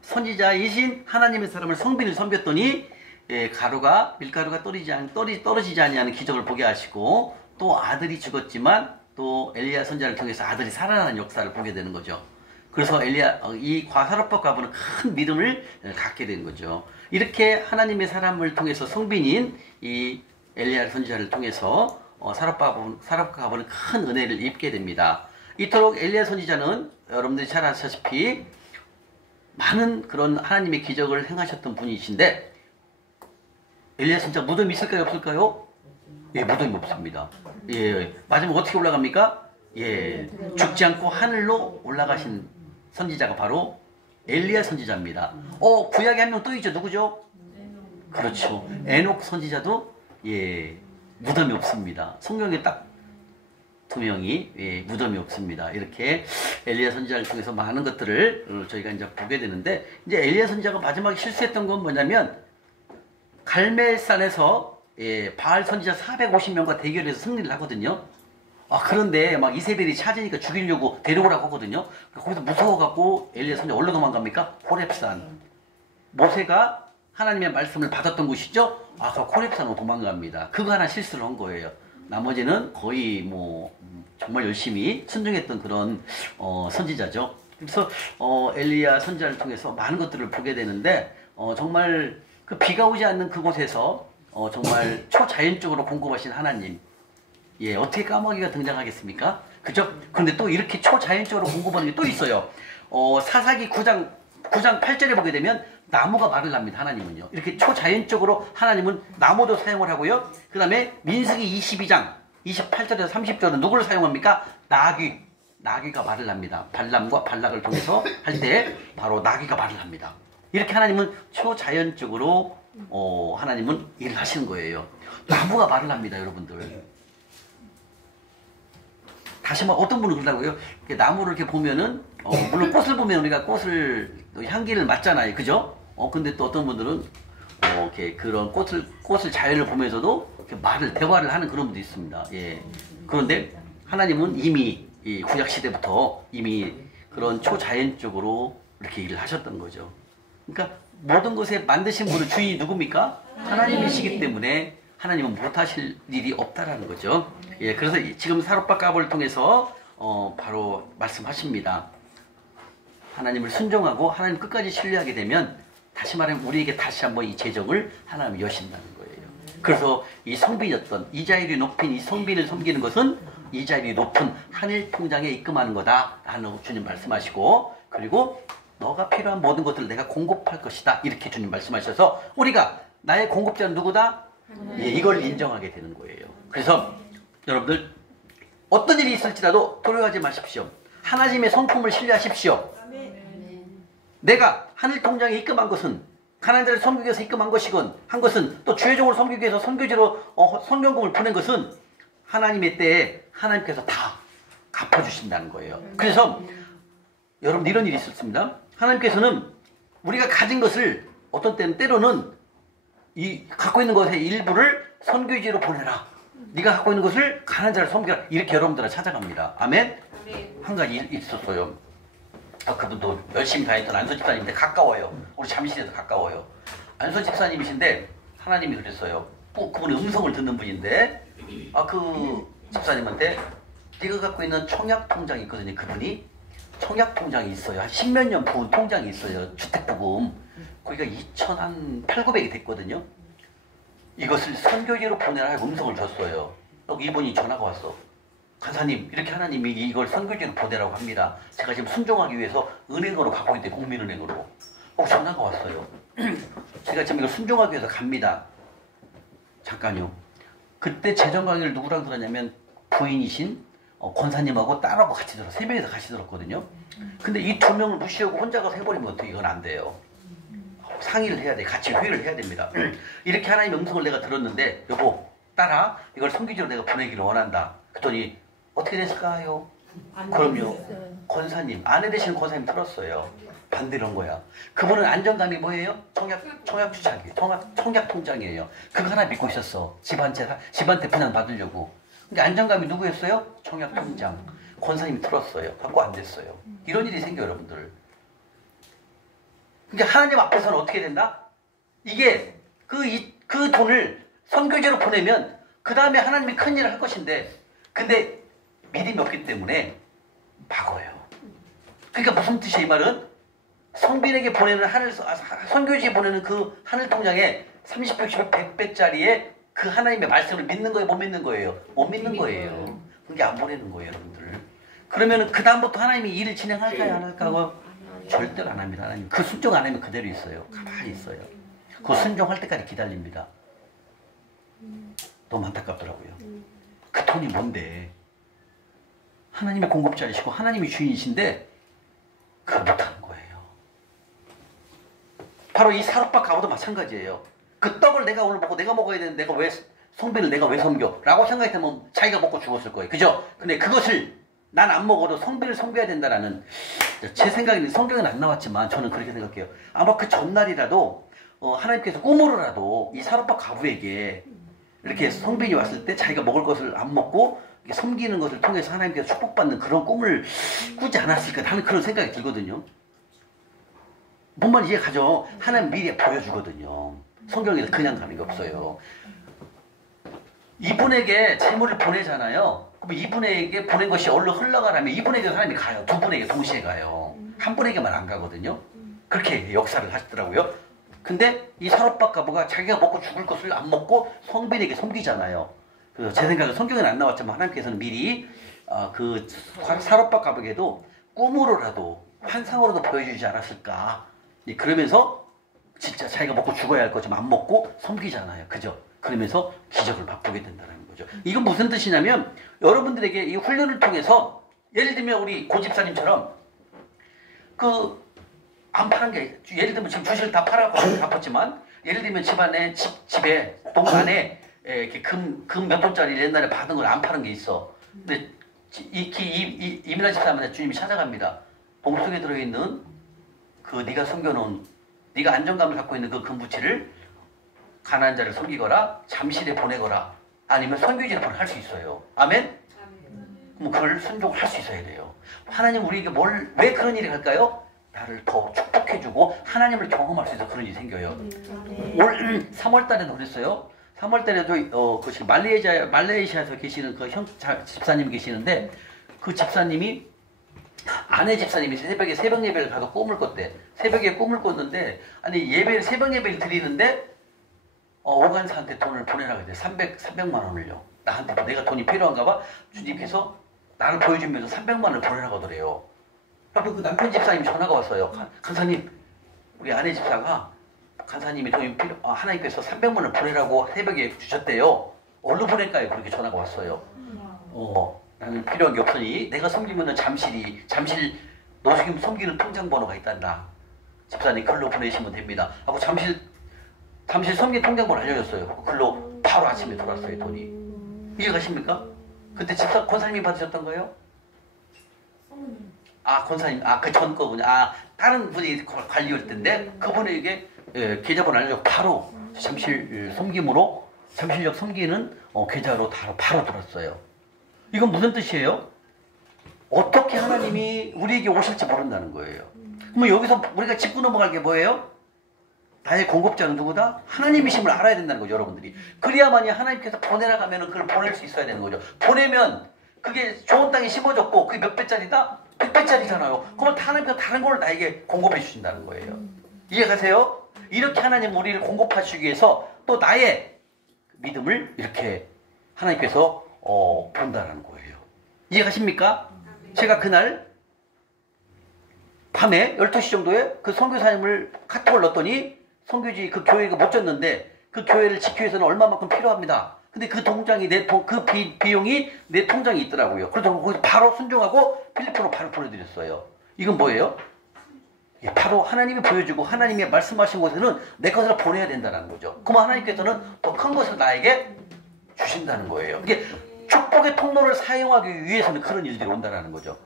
선지자이신 하나님의 사람을 성빈을 섬겼더니 밀가루가 떨어지지 아니하는 기적을 보게 하시고 또 아들이 죽었지만 또 엘리야 선지자를 통해서 아들이 살아나는 역사를 보게 되는 거죠. 그래서 이 사롯박 과부는 큰 믿음을 갖게 되는 거죠. 이렇게 하나님의 사람을 통해서 성빈인 이 엘리야 선지자를 통해서 사롯박 과부는 큰 은혜를 입게 됩니다. 이토록 엘리야 선지자는 여러분들이 잘 아시다시피 많은 그런 하나님의 기적을 행하셨던 분이신데 엘리야 선지자 무덤이 있을까요 없을까요? 예, 무덤이 없습니다. 예, 마지막 어떻게 올라갑니까? 예, 죽지 않고 하늘로 올라가신 선지자가 바로 엘리야 선지자입니다. 구약에 한 명 또 있죠. 누구죠? 그렇죠. 에녹 선지자도 예, 무덤이 없습니다. 성경에 딱 2명이 무덤이 없습니다. 이렇게 엘리야 선지자를 통해서 많은 것들을 저희가 이제 보게 되는데 이제 엘리야 선지자가 마지막에 실수했던 건 뭐냐면 갈멜산에서 바알 선지자 450명과 대결해서 승리를 하거든요. 그런데 막 이세벨이 찾으니까 죽이려고 데려오라고 하거든요. 거기서 무서워갖고 엘리야 선지자 어디로 도망갑니까? 호렙산. 모세가 하나님의 말씀을 받았던 곳이죠. 그 호렙산으로 도망갑니다. 그거 하나 실수를 한 거예요. 나머지는 거의 정말 열심히 순종했던 그런 선지자죠. 그래서 엘리야 선지자를 통해서 많은 것들을 보게 되는데 정말 그 비가 오지 않는 그곳에서 정말 초자연적으로 공급하신 하나님. 예, 어떻게 까마귀가 등장하겠습니까? 그죠? 근데 또 이렇게 초자연적으로 공급하는 게 또 있어요. 사사기 9장 8절에 보게 되면 나무가 말을 납니다. 하나님은요. 이렇게 초자연적으로 하나님은 나무도 사용을 하고요. 그 다음에 민수기 22장 28절에서 30절은 누구를 사용합니까? 나귀가 말을 납니다. 발람과 발락을 통해서 할 때 바로 나귀가 말을 합니다. 이렇게 하나님은 초자연적으로 하나님은 일을 하시는 거예요. 나무가 말을 합니다. 여러분들. 다시 어떤 분은 그러더라고요. 나무를 이렇게 보면은 물론 꽃을 보면 우리가 꽃을 향기를 맡잖아요. 그죠? 근데 또 어떤 분들은 이렇게 그런 꽃을 자연을 보면서도 이렇게 대화를 하는 그런 분도 있습니다. 예. 그런데 하나님은 이미 이 구약 시대부터 이미 그런 초자연적으로 이렇게 일을 하셨던 거죠. 그러니까 모든 것에 만드신 분은 주인이 누굽니까? 하나님이시기 때문에 하나님은 못하실 일이 없다라는 거죠. 예. 그래서 지금 사롯박 과부를 통해서 바로 말씀하십니다. 하나님을 순종하고 하나님 끝까지 신뢰하게 되면 다시 말하면 우리에게 다시 한번 이 재정을 하나님이 여신다는 거예요. 그래서 이 성빈이었던 이 자리를 높인 이 성빈을 섬기는 것은 이 자리에 높은 하늘 통장에 입금하는 거다라는 주님 말씀하시고, 그리고 너가 필요한 모든 것들을 내가 공급할 것이다 이렇게 주님 말씀하셔서 우리가 나의 공급자는 누구다? 예, 이걸 인정하게 되는 거예요. 그래서 여러분들 어떤 일이 있을지라도 두려워하지 마십시오. 하나님의 성품을 신뢰하십시오. 내가 하늘 통장에 입금한 것은 가난한 자를 섬기기 위해서 입금한 것이건 한 것은 또 주의 종을 섬기기 위해서 선교지로 선경금을 보낸 것은 하나님의 때에 하나님께서 다 갚아주신다는 거예요. 그래서 여러분 이런 일이 있었습니다. 하나님께서는 우리가 가진 것을 어떤 때로는 이 갖고 있는 것의 일부를 선교지로 보내라. 네가 갖고 있는 것을 가난한 자를 섬겨라. 이렇게 여러분들을 찾아갑니다. 아멘? 한 가지 있었어요. 그분도 열심히 다녔던 안소 집사님인데 가까워요. 우리 잠실에서 가까워요. 안소 집사님이신데 하나님이 그랬어요. 그분이 음성을 듣는 분인데 그 집사님한테 네가 갖고 있는 청약 통장이 있거든요. 그분이 청약 통장이 있어요. 한 10몇 년 부은 통장이 있어요. 주택부금. 거기가 2,800, 900이 됐거든요. 이것을 선교지로 보내라 음성을 줬어요. 이분이 전화가 왔어. 간사님, 이렇게 하나님이 이걸 선교지로 보내라고 합니다. 제가 지금 순종하기 위해서 은행으로 가고 있는데 국민은행으로. 전화가 왔어요. 제가 지금 이걸 순종하기 위해서 갑니다. 잠깐요. 그때 재정 강의를 누구랑 들었냐면 부인이신 권사님하고 딸하고 같이 들어 3명이서 같이 들었거든요. 근데 이 2명을 무시하고 혼자 가서 해버리면 어떻게 이건 안 돼요. 상의를 해야 돼. 같이 회의를 해야 됩니다. 이렇게 하나님의 음성을 내가 들었는데 여보, 딸아, 이걸 선교지로 내가 보내기를 원한다. 그랬더니 어떻게 됐을까요? 그럼요. 권사님, 아내 되시는 권사님 들었어요. 반대로 한 거야. 그분은 안정감이 뭐예요? 청약 주차기, 청약 통장이에요. 그거 하나 믿고 있었어. 집한테 분양 받으려고. 근데 안정감이 누구였어요? 청약 통장. 권사님이 들었어요. 갖고 안 됐어요. 이런 일이 생겨요, 여러분들. 그러니까 하나님 앞에서는 어떻게 된다? 이게 그 돈을 선교지로 보내면 그 다음에 하나님이 큰 일을 할 것인데, 근데 믿음이 없기 때문에 막어요. 그러니까 무슨 뜻이야 이 말은? 성빈에게 보내는 선교지에 보내는 그 하늘 통장에 30배, 10배, 100배짜리에 그 하나님의 말씀을 믿는 거예요? 못 믿는 거예요? 못 믿는 거예요. 그게 안 보내는 거예요, 여러분들. 그러면 그 다음부터 하나님이 일을 진행할까요? 안 할까요? 절대로 안 합니다. 하나님. 그 순종 안 하면 그대로 있어요. 가만히 있어요. 그 순종할 때까지 기다립니다. 너무 안타깝더라고요. 그 돈이 뭔데? 하나님의 공급자이시고 하나님이 주인이신데 그걸 못하는 거예요. 바로 이 사롯밥 가보도 마찬가지예요. 그 떡을 내가 오늘 먹고 내가 먹어야 되는데 내가 왜 성빈을 내가 왜 섬겨? 라고 생각했다면 자기가 먹고 죽었을 거예요. 그죠? 근데 그것을 난 안 먹어도 성빈을 섬겨야 된다라는, 제 생각에는 성경에는 안 나왔지만 저는 그렇게 생각해요. 아마 그 전날이라도 하나님께서 꿈으로라도 이 사롯밥 가부에게 이렇게 성빈이 왔을 때 자기가 먹을 것을 안 먹고 섬기는 것을 통해서 하나님께서 축복받는 그런 꿈을 꾸지 않았을까 하는 그런 생각이 들거든요. 뭔 말인지 이해가죠? 하나님 미리 보여주거든요. 성경에서 그냥 가는 게 없어요. 이분에게 재물을 보내잖아요. 그럼 이분에게 보낸 것이 얼른 흘러가라면 이분에게 사람이 가요. 두 분에게 동시에 가요. 한 분에게만 안 가거든요. 그렇게 역사를 하시더라고요. 근데 이 사롯밥 가부가 자기가 먹고 죽을 것을 안 먹고 성빈에게 섬기잖아요. 그래서 제 생각은 성경에는 안 나왔지만 하나님께서는 미리 그 사롯밥 가부에게도 꿈으로라도 환상으로도 보여주지 않았을까. 그러면서 진짜 자기가 먹고 죽어야 할 거 좀 안 먹고 섬기잖아요. 그죠? 그러면서 기적을 맛보게 된다는 거죠. 이건 무슨 뜻이냐면 여러분들에게 이 훈련을 통해서 예를 들면 우리 고집사님처럼 안 파는 게, 예를 들면 지금 주식을 다 갚았지만 예를 들면 집에 동 안에 이렇게 금 몇 돈짜리 옛날에 받은 걸 안 파는 게 있어. 근데 이민아 집사님한테 주님이 찾아갑니다. 봉속에 들어있는 네가 숨겨놓은, 네가 안정감을 갖고 있는 그 금부치를 가난한 자를 섬기거라, 잠실에 보내거라, 아니면 선교지를 할 수 있어요. 아멘? 그럼 그걸 순종을 할 수 있어야 돼요. 하나님 우리에게 왜 그런 일이 갈까요? 나를 더 축복해주고 하나님을 경험할 수 있어서 그런 일이 생겨요. 올 3월 달에도 그랬어요. 3월 달에도 말레이시아에서 계시는 그 집사님이 계시는데 그 집사님이 아내 집사님이 새벽에 새벽 예배를 가서 꿈을 꿨대. 새벽에 꿈을 꿨는데 아니 예배를 새벽 예배를 드리는데 오간사한테 돈을 보내라고 했대. 300만 원을요. 나한테 내가 돈이 필요한가 봐. 주님께서 나를 보여주면서 300만 원을 보내라고 하더래요. 그리고 그 남편 집사님이 전화가 왔어요. 간사님, 우리 아내 집사가 간사님이 돈이 하나님께서 300만 원을 보내라고 새벽에 주셨대요. 얼른 보낼까요? 그렇게 전화가 왔어요. 나는 필요한 게 없으니 내가 섬기면 잠실 너 지금 섬기는 통장 번호가 있단다. 집사님 글로 보내시면 됩니다. 하고 잠실 섬기 통장 번호 알려줬어요. 글로 바로 아침에 돌았어요. 돈이. 이해가십니까? 그때 권사님이 받으셨던 거예요? 권사님, 그 전 거군요. 다른 분이 관리할 텐데 그분에게 계좌번호 알려주고 바로 잠실 섬김으로 잠실역 섬기는 계좌로 바로 돌았어요. 이건 무슨 뜻이에요? 어떻게 하나님이 우리에게 오실지 모른다는 거예요. 그러면 여기서 우리가 짚고 넘어갈 게 뭐예요? 나의 공급자는 누구다? 하나님이심을 알아야 된다는 거죠, 여러분들이. 그래야만이 하나님께서 보내라고 하면 그걸 보낼 수 있어야 되는 거죠. 보내면 그게 좋은 땅에 심어졌고 그게 몇 배짜리다? 100배짜리잖아요. 그러면 하나님께서 다른 걸 나에게 공급해 주신다는 거예요. 이해가세요? 이렇게 하나님 우리를 공급하시기 위해서 또 나의 믿음을 이렇게 하나님께서 본다는 거예요. 이해가십니까? 제가 그날 밤에 12시 정도에 그 선교사님을 카톡을 넣었더니 선교지 그 교회가 못 졌는데 그 교회를 지키기 위해서는 얼마만큼 필요합니다. 근데 그 통장이 그 비용이 내 통장에 있더라고요. 그래서 거기서 바로 순종하고 필리핀으로 바로 보내드렸어요. 이건 뭐예요? 바로 하나님이 보여주고 하나님이 말씀하신 곳에는 내 것을 보내야 된다는 거죠. 그러면 하나님께서는 더 큰 것을 나에게 주신다는 거예요. 이게 축복의 통로를 사용하기 위해서는 그런 일들이 온다는 거죠.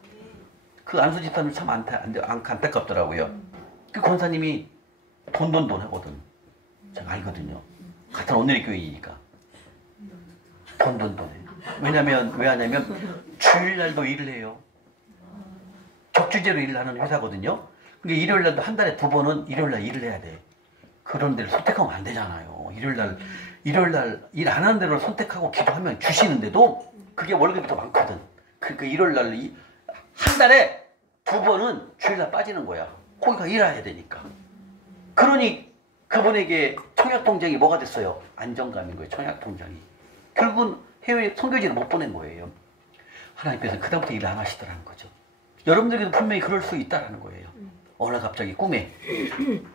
그 안수 집사님 참 안타깝더라고요. 그 권사님이 돈 하거든. 제가 알거든요. 같은 오늘의 교인이니까. 돈 해. 왜 하냐면 주일날도 일을 해요. 적주제로 일을 하는 회사거든요. 그러니까 일요일날도 한 달에 2번은 일요일날 일을 해야 돼. 그런 데를 선택하면 안 되잖아요. 일요일날 일 안 하는 데를 선택하고 기도하면 주시는데도 그게 월급이 더 많거든. 그러니까 일요일날 한 달에 2번은 주일날 빠지는 거야. 거기가 일해야 되니까. 그러니 그분에게 청약통장이 뭐가 됐어요? 안정감인 거예요. 청약통장이. 결국은 해외 선교지를 못 보낸 거예요. 하나님께서 그다음부터 일을 안 하시더라는 거죠. 여러분들에게도 분명히 그럴 수 있다라는 거예요. 어느 갑자기 꿈에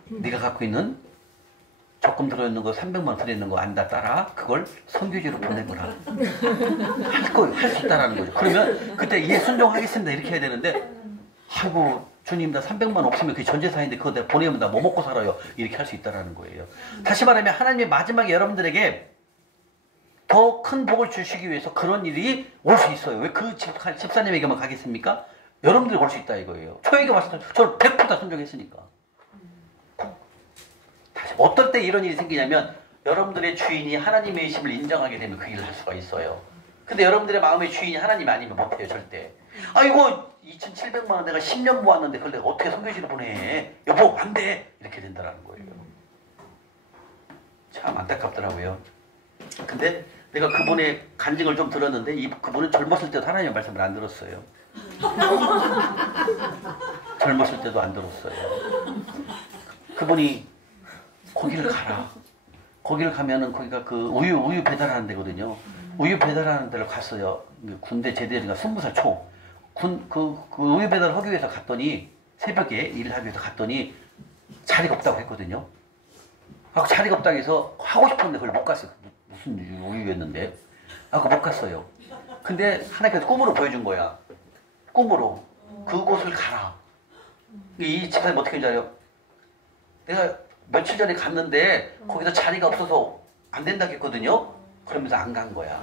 네가 갖고 있는 적금 들어있는 거 300만 원 들어있는 거 안다 따라 그걸 선교지로 보내거라. 할 수 있다라는 거죠. 그러면 그때 예 순종하겠습니다 이렇게 해야 되는데 아이고 주님 나 300만 원 없으면 그게 전재산인데 그거 내가 보내면 나 뭐 먹고 살아요. 이렇게 할 수 있다라는 거예요. 다시 말하면 하나님이 마지막에 여러분들에게 더 큰 복을 주시기 위해서 그런 일이 올 수 있어요. 왜 그 집사님에게만 가겠습니까? 여러분들이 올 수 있다 이거예요. 저에게 와서 저는 100% 순종했으니까. 다시 어떨 때 이런 일이 생기냐면 여러분들의 주인이 하나님의 이심을 인정하게 되면 그 일을 할 수가 있어요. 근데 여러분들의 마음의 주인이 하나님 아니면 못해요 절대. 아이고 2,700만 원 내가 10년 모았는데 그걸 내가 어떻게 선교지로 보내. 여보 안 돼. 이렇게 된다는 거예요. 참 안타깝더라고요. 근데 내가 그분의 간증을 좀 들었는데 그분은 젊었을 때도 하나님의 말씀을 안 들었어요. 젊었을 때도 안 들었어요. 그분이 거기를 가라. 거기를 가면은 거기가 그 우유 배달하는 데거든요. 우유 배달하는 데를 갔어요. 군대 제대가 20살 초. 그 우유 배달을 하기 위해서 갔더니 새벽에 일을 하기 위해서 갔더니 자리가 없다고 했거든요. 하고 자리가 없다고 해서 하고 싶었는데 그걸 못 갔어요. 무슨 우유였는데. 하고 못 갔어요. 근데 하나님께서 꿈으로 보여준 거야. 꿈으로 그곳을 가라. 이 집사님 어떻게 했는지 알아요? 내가 며칠 전에 갔는데 거기서 자리가 없어서 안 된다고 했거든요. 그러면서 안 간 거야.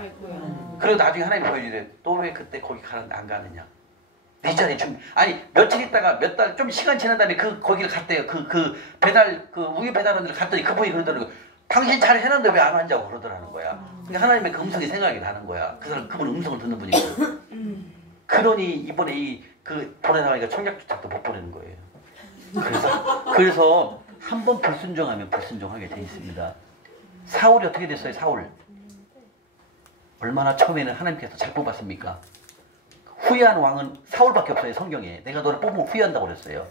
그리고 나중에 하나님 보여주래. 너 왜 그때 거기 가는데 안 가느냐? 네 자리 아니 며칠 있다가 몇 달 좀 시간 지난 다음에 거기를 갔대요. 그 배달 우유 배달하는 데를 갔더니 그분이 그러더라고. 당신 잘 해놨는데 왜 안 왔냐고 그러더라는 거야. 그러니까 하나님의 그 음성이 생각이 나는 거야. 그분 음성을 듣는 분이고. 그러니 이번에 보내나가니까 청약조차도 못 보내는 거예요. 그래서 한 번 불순종하면 불순종하게 돼 있습니다. 사울이 어떻게 됐어요? 사울 얼마나 처음에는 하나님께서 잘 뽑았습니까? 후회한 왕은 사울밖에 없어요. 성경에. 내가 너를 뽑으면 후회한다고 그랬어요.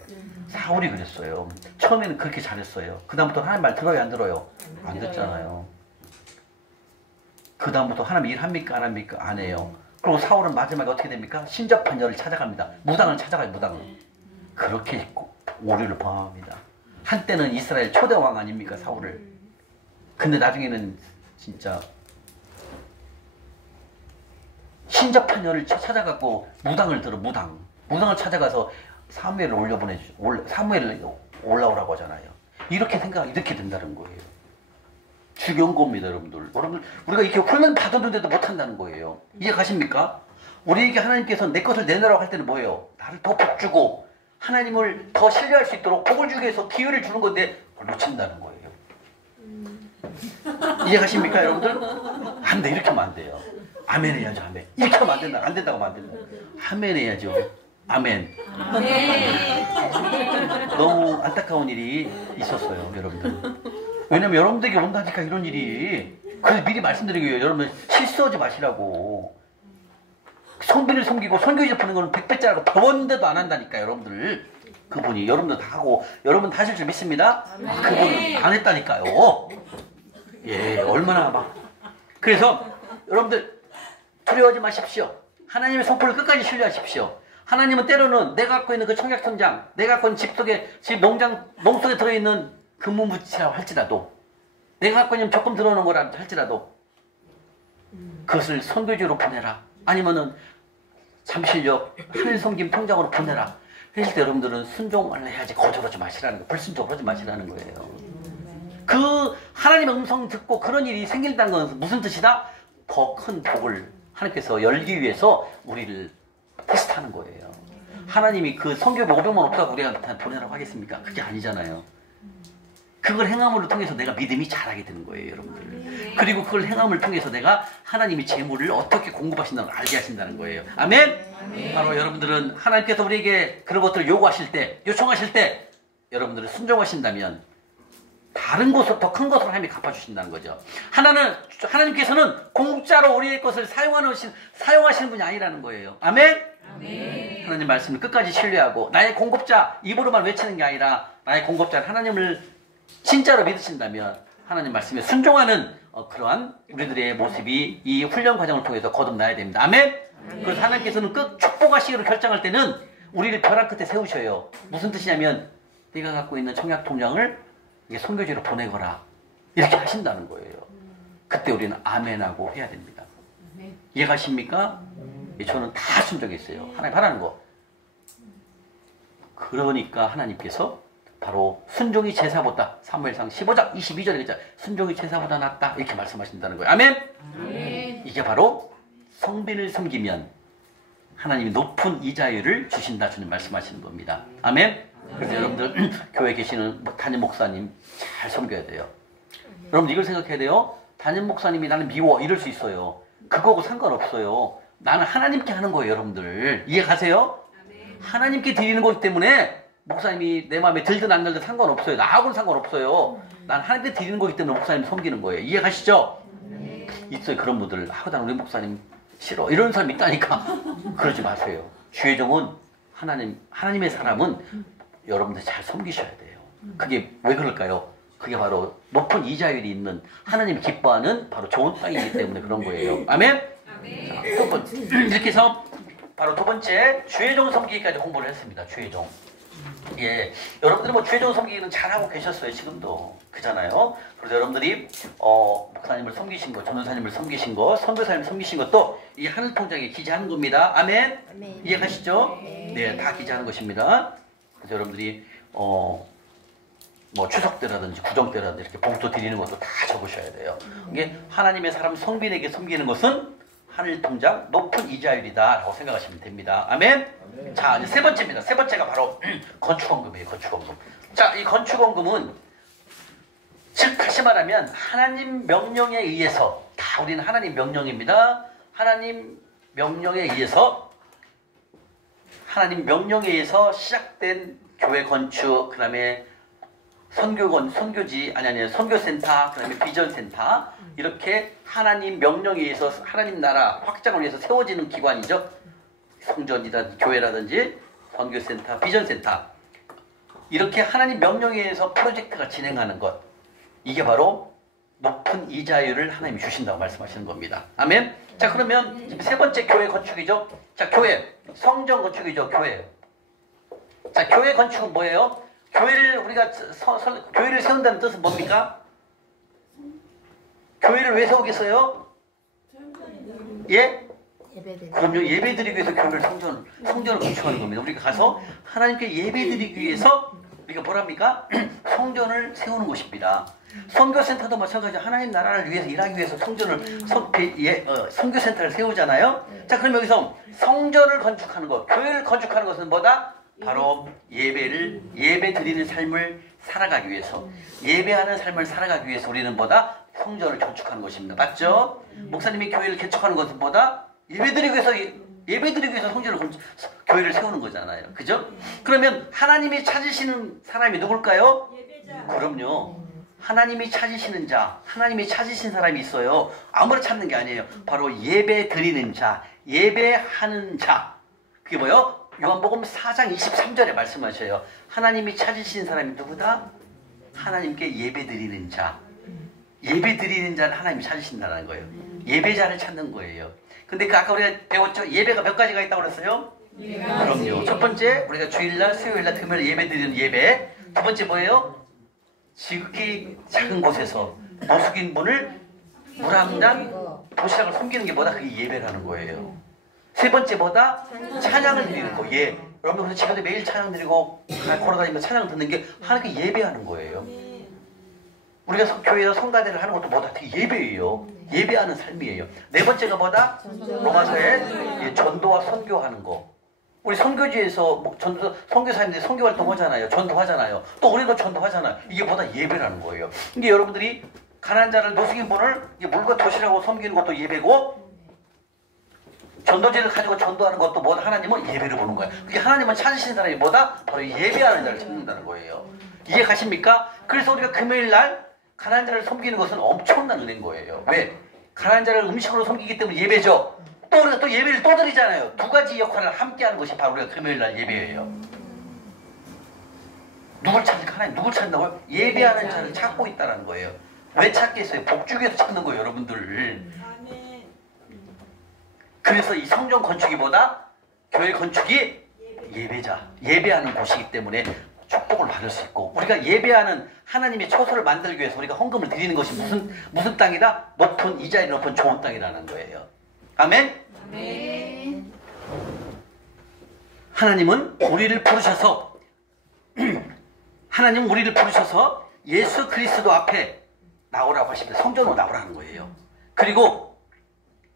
사울이 그랬어요. 처음에는 그렇게 잘했어요. 그 다음부터 하나님 말 들어요, 안 들어요? 안 듣잖아요. 그 다음부터 하나님 일합니까, 안 합니까? 안 해요. 그리고 사울은 마지막에 어떻게 됩니까? 신접한 여를 찾아갑니다. 무당을 찾아가요, 무당을. 그렇게 오류를 범합니다. 한때는 이스라엘 초대 왕 아닙니까, 사울을. 근데 나중에는 진짜 신접한 여를 찾아가고 무당을 들어, 무당을 찾아가서 사무엘을 사무엘을 올라오라고 하잖아요. 이렇게 된다는 거예요. 중요한 겁니다, 여러분들. 우리가 이렇게 훈련 받았는데도 못한다는 거예요. 이해 가십니까? 우리에게 하나님께서 내 것을 내놓으라고 할 때는 뭐예요? 나를 더 복주고 하나님을 더 신뢰할 수 있도록 복을 주기 위해서 기회를 주는 건데 그걸 놓친다는 거예요. 이해 가십니까, 여러분들? 안 돼, 이렇게 하면 안 돼요. 아멘 해야죠, 아멘. 이렇게 하면 안 된다. 안 된다고 하면 안 된다. 아멘 해야죠. 아멘. 너무 안타까운 일이 있었어요, 여러분들. 왜냐면 여러분들에게 온다니까, 이런 일이. 그래서 미리 말씀드리고요. 여러분 실수하지 마시라고. 성비를 섬기고 선교지 푸는 거는 100배짜리고 배웠는데도 안 한다니까, 여러분들. 그분이 여러분들 다 하고 여러분 다 하실 줄 믿습니다. 그분은 안 했다니까요. 예, 얼마나 막. 그래서 여러분들 두려워하지 마십시오. 하나님의 성품을 끝까지 신뢰하십시오. 하나님은 때로는 내가 갖고 있는 그 청약통장, 내가 갖고 있는 집 농속에 들어있는 금문부채라고 할지라도, 내가 갖고 있는 조금 들어오는 거라 할지라도 그것을 선교지로 보내라. 아니면은 잠실역 하늘섬김 통장으로 보내라. 했을 때 여러분들은 순종을 해야지 거절하지 마시라는 거예요. 불순종을 하지 마시라는 거예요. 그 하나님의 음성 듣고 그런 일이 생긴다는 건 무슨 뜻이다? 더 큰 복을 하나님께서 열기 위해서 우리를 테스트하는 거예요. 하나님이 그 선교비 500만 없다고 우리한테 보내라고 하겠습니까? 그게 아니잖아요. 그걸 행함으로 통해서 내가 믿음이 자라게 되는 거예요, 여러분들. 그리고 그걸 행함을 통해서 내가 하나님이 재물을 어떻게 공급하신다는 걸 알게 하신다는 거예요. 아멘? 바로 여러분들은 하나님께서 우리에게 그런 것들을 요청하실 때 여러분들은 순종하신다면 다른 곳으로 더 큰 것으로 하나님이 갚아주신다는 거죠. 하나님께서는 공짜로 우리의 것을 사용하시는 분이 아니라는 거예요. 아멘? 하나님 말씀을 끝까지 신뢰하고 나의 공급자 입으로만 외치는 게 아니라 나의 공급자는 하나님을 진짜로 믿으신다면 하나님 말씀에 순종하는 그러한 우리들의 모습이 이 훈련 과정을 통해서 거듭나야 됩니다. 아멘? 그래서 하나님께서는 끝 축복하시기로 결정할 때는 우리를 벼랑 끝에 세우셔요. 무슨 뜻이냐면 네가 갖고 있는 청약 통장을 선교지로 보내거라. 이렇게 하신다는 거예요. 그때 우리는 아멘하고 해야 됩니다. 이해가십니까? 저는 다 순종했어요. 하나님 하라는 거. 그러니까 하나님께서 바로 순종이 제사보다 사무엘상 15장 22절에 그랬잖아요. 순종이 제사보다 낫다 이렇게 말씀하신다는 거예요. 아멘? 이게 바로 성빈을 섬기면 하나님이 높은 이자율을 주신다 주님 말씀하시는 겁니다. 아멘? 그래서 여러분들 교회에 계시는 담임 목사님 잘 섬겨야 돼요. 여러분 이걸 생각해야 돼요. 담임 목사님이 나는 미워 이럴 수 있어요. 그거하고 상관없어요. 나는 하나님께 하는 거예요, 여러분들. 이해 가세요? 하나님께 드리는 거기 때문에 목사님이 내 마음에 들든 안 들든 상관없어요. 나하고는 상관없어요. 난 하나님께 드리는 거기 때문에 목사님 섬기는 거예요. 이해 가시죠? 있어요, 그런 분들. 난 우리 목사님 싫어. 이런 사람 있다니까. 그러지 마세요. 주의 종은 하나님의 사람은 여러분들 잘 섬기셔야 돼요. 그게 왜 그럴까요? 그게 바로 높은 이자율이 있는 하나님이 기뻐하는 바로 좋은 땅이기 때문에 그런 거예요. 아멘? 자, 이렇게 해서 바로 두 번째 주의 종 섬기기까지 공부를 했습니다. 주의 종. 예, 여러분들이 뭐 주의 종 섬기기는 잘하고 계셨어요. 지금도 그잖아요. 그래서 여러분들이 목사님을 섬기신 거, 전도사님을 섬기신 거, 선교사님을 섬기신 것도 이 하늘 통장에 기재하는 겁니다. 아멘? 이해가시죠? 네, 다 기재하는 것입니다. 그래서 여러분들이 뭐 추석 때라든지 구정 때라든지 이렇게 봉투 드리는 것도 다 적으셔야 돼요. 이게 하나님의 사람 성빈에게 섬기는 것은 하늘 통장 높은 이자율이다 라고 생각하시면 됩니다. 아멘? 자, 이제 세 번째입니다. 세 번째가 바로 건축원금이에요. 건축원금. 자, 이 건축원금은 즉 다시 말하면 하나님 명령에 의해서, 다 우리는 하나님 명령입니다. 하나님 명령에 의해서 시작된 교회 건축, 그 다음에 선교지, 선교센터, 그 다음에 비전센터, 이렇게 하나님 명령에 의해서 하나님 나라 확장을 위해서 세워지는 기관이죠. 성전이라든지 교회라든지 선교센터, 비전센터 이렇게 하나님 명령에 의해서 프로젝트가 진행하는 것, 이게 바로 높은 이자율을 하나님이 주신다고 말씀하시는 겁니다. 아멘. 자, 그러면 세 번째 교회 건축이죠. 자, 교회 성전 건축이죠. 교회. 자, 교회 건축은 뭐예요? 교회를 우리가 교회를 세운다는 뜻은 뭡니까? 교회를 왜 세우겠어요? 예? 그럼요. 예배드리기 위해서 교회를 성전을 건축하는 겁니다. 우리가 가서 하나님께 예배드리기 위해서 우리가 뭐랍니까? 성전을 세우는 것입니다. 선교센터도 마찬가지로 하나님 나라를 위해서 일하기 위해서 선교센터를 세우잖아요. 자, 그럼 여기서 성전을 건축하는 것, 교회를 건축하는 것은 뭐다? 바로 예배 드리는 삶을 살아가기 위해서, 예배하는 삶을 살아가기 위해서 우리는 뭐다? 성전을 건축하는 것입니다. 맞죠? 목사님이 교회를 개척하는 것은 뭐다? 예배드리기 위해서 교회를 세우는 거잖아요. 그죠? 그러면 하나님이 찾으시는 사람이 누굴까요? 그럼요. 하나님이 찾으시는 자, 하나님이 찾으신 사람이 있어요. 아무나 찾는 게 아니에요. 바로 예배 드리는 자, 예배하는 자. 그게 뭐예요? 요한복음 4장 23절에 말씀하셔요. 하나님이 찾으신 사람이 누구다? 하나님께 예배 드리는 자. 예배 드리는 자는 하나님이 찾으신다는 거예요. 예배자를 찾는 거예요. 근데 그 아까 우리가 배웠죠? 예배가 몇 가지가 있다고 그랬어요? 그럼요. 첫 번째, 우리가 주일날, 수요일날, 금요일 예배 드리는 예배. 두 번째 뭐예요? 지극히 작은 곳에서 노숙인 분을 물 한 잔 도시락을 섬기는 게 뭐다? 그게 예배라는 거예요. 세 번째 뭐다? 찬양을 드리는 거. 예. 여러분 그래서 집에서 매일 찬양 드리고 걸어다니면서 찬양 듣는 게 하나님께 예배하는 거예요. 우리가 교회에서 성가대를 하는 것도 뭐다? 되게 예배예요. 예배하는 삶이에요. 네 번째가 뭐다? 로마서에 전도와 선교하는 거. 우리 선교지에서 선교사님들이 선교 활동하잖아요. 전도하잖아요. 또 우리도 전도하잖아요. 이게 뭐다? 예배라는 거예요. 근데 여러분들이 가난한 자를 노숙인 분을 물과 도시락으로 섬기는 것도 예배고, 전도지를 가지고 전도하는 것도 뭐다? 하나님은 예배를 보는 거예요. 그게 하나님은 찾으신 사람이 뭐다? 바로 예배하는 자를 찾는다는 거예요. 이해 가십니까? 그래서 우리가 금요일 날 가난한 자를 섬기는 것은 엄청난 은혜인 거예요. 왜? 가난한 자를 음식으로 섬기기 때문에 예배죠. 또 우리가 또 예배를 또 드리잖아요. 두 가지 역할을 함께 하는 것이 바로 우리가 금요일 날 예배예요. 누굴 찾을까? 하나님 누굴 찾는다고요? 예배하는 자를 찾고 있다는 거예요. 왜 찾겠어요? 복 주기 위해서 찾는 거예요, 여러분들. 그래서 이 성전 건축이보다 교회 건축이 예배자, 예배하는 곳이기 때문에 축복을 받을 수 있고, 우리가 예배하는 하나님의 처소를 만들기 위해서 우리가 헌금을 드리는 것이 무슨 땅이다? 높은 이자리 높은 좋은 땅이라는 거예요. 아멘? 아멘. 하나님은 우리를 부르셔서 예수 그리스도 앞에 나오라고 하십니다. 성전으로 나오라는 거예요. 그리고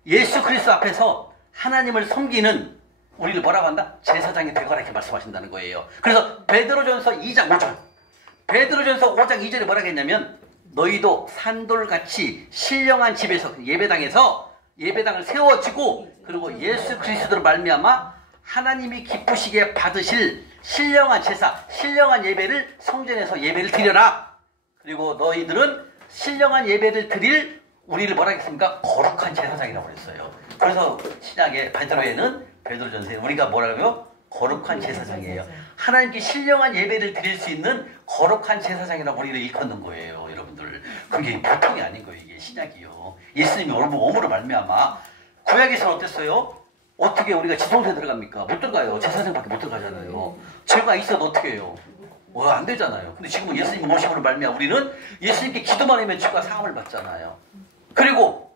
예수 그리스도 앞에서 하나님을 섬기는 우리를 뭐라고 한다? 제사장이 되거라 이렇게 말씀하신다는 거예요. 그래서 베드로전서 2장 5절, 베드로전서 5장 2절에 뭐라고 했냐면, 너희도 산돌같이 신령한 집에서, 예배당에서 예배당을 세워지고, 그리고 예수 그리스도로 말미암아 하나님이 기쁘시게 받으실 신령한 제사, 신령한 예배를 성전에서 예배를 드려라. 그리고 너희들은 신령한 예배를 드릴 우리를 뭐라 했습니까? 거룩한 제사장이라고 그랬어요. 그래서 신약의 베드로전서에 우리가 뭐라고요? 거룩한 제사장이에요. 하나님께 신령한 예배를 드릴 수 있는 거룩한 제사장이라고 우리를 일컫는 거예요, 여러분들. 그게 보통이 아닌 거예요, 이게 신약이요. 예수님이 몸으로 말미암아. 구약에서는 어땠어요? 어떻게 우리가 지성소에 들어갑니까? 못 들어가요. 제사장밖에 못 들어가잖아요. 죄가 있어도 어떻게 해요? 안 되잖아요. 근데 지금은 예수님 모심으로 말미암아 우리는 예수님께 기도만 하면 죄가 사함을 받잖아요. 그리고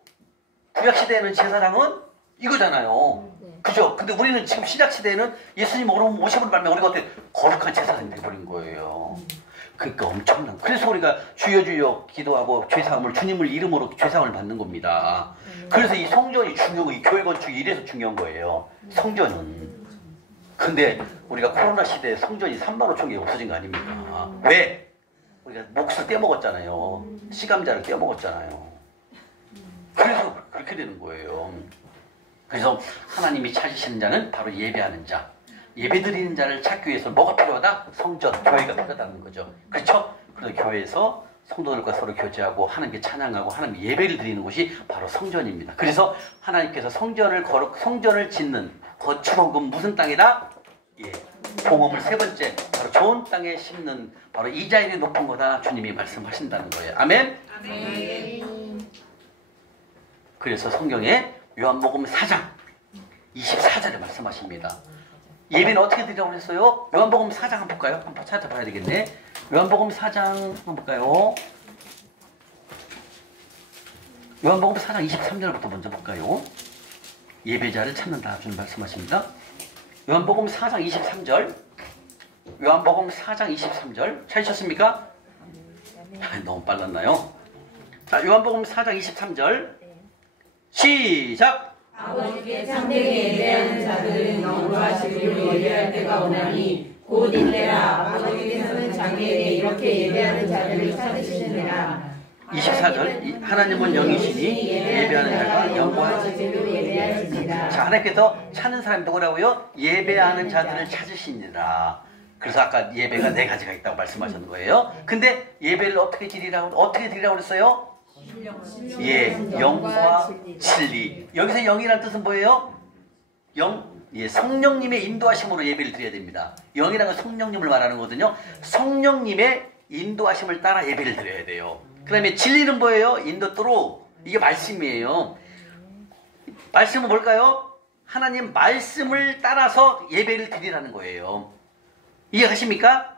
구약시대에는 제사장은 이거잖아요. 그죠? 근데 우리는 지금 신약시대에는 예수님 모심으로 말미암아 우리가 어때? 거룩한 제사장이 되어버린 거예요. 그러니까 엄청난. 그래서 우리가 주여 기도하고 죄사함을, 주님을 이름으로 죄사함을 받는 겁니다. 그래서 이 성전이 중요하고 이 교회 건축이 이래서 중요한 거예요. 성전은. 근데 우리가 코로나 시대에 성전이 3만 5천 개 없어진 거 아닙니까? 왜? 우리가 몫을 떼먹었잖아요. 시감자를 떼먹었잖아요. 그래서 그렇게 되는 거예요. 그래서 하나님이 찾으시는 자는 바로 예배하는 자, 예배드리는 자를 찾기 위해서 뭐가 필요하다? 성전, 교회가 필요하다는 거죠. 그렇죠? 그래서 교회에서 성도들과 서로 교제하고 하나님께 찬양하고 하나님 예배를 드리는 곳이 바로 성전입니다. 그래서 하나님께서 성전을 짓는 거추한 건 무슨 땅이다? 예, 복음을 세 번째 바로 좋은 땅에 심는 바로 이자율이 높은 거다 주님이 말씀하신다는 거예요. 아멘? 아멘. 그래서 성경에 요한복음 4장 24절에 말씀하십니다. 예배는 어떻게 드리라고 그랬어요? 요한복음 4장 한번 볼까요? 한번 찾아봐야 되겠네. 요한복음 4장 한번 볼까요? 요한복음 4장 23절부터 먼저 볼까요? 예배자를 찾는다 주님 말씀하십니다. 요한복음 4장 23절. 요한복음 4장 23절 찾으셨습니까? 너무 빨랐나요? 자, 요한복음 4장 23절 시작! 아버지께 참되게 예배하는 자들은 영과 진리로 예배할 때가 오나니 곧 이때라. 아버지께서는 자기에게 이렇게 예배하는 자들을 찾으시느니라. 24절 하나님은 영이시니 예배하는 자가 영과 진리로 예배하시니라. 자, 하나님께서 찾는 사람이 누구라고요? 예배하는 자들을 찾으시니라. 그래서 아까 예배가 네 가지가 있다고 말씀하셨는 거예요. 근데 예배를 어떻게 드리라고 그랬어요? 예, 영과 진리. 여기서 영이라는 뜻은 뭐예요? 예, 성령님의 인도하심으로 예배를 드려야 됩니다. 영이라는 건 성령님을 말하는 거거든요. 성령님의 인도하심을 따라 예배를 드려야 돼요. 그 다음에 진리는 뭐예요? 인도토록. 이게 말씀이에요. 말씀은 뭘까요? 하나님 말씀을 따라서 예배를 드리라는 거예요. 이해가십니까?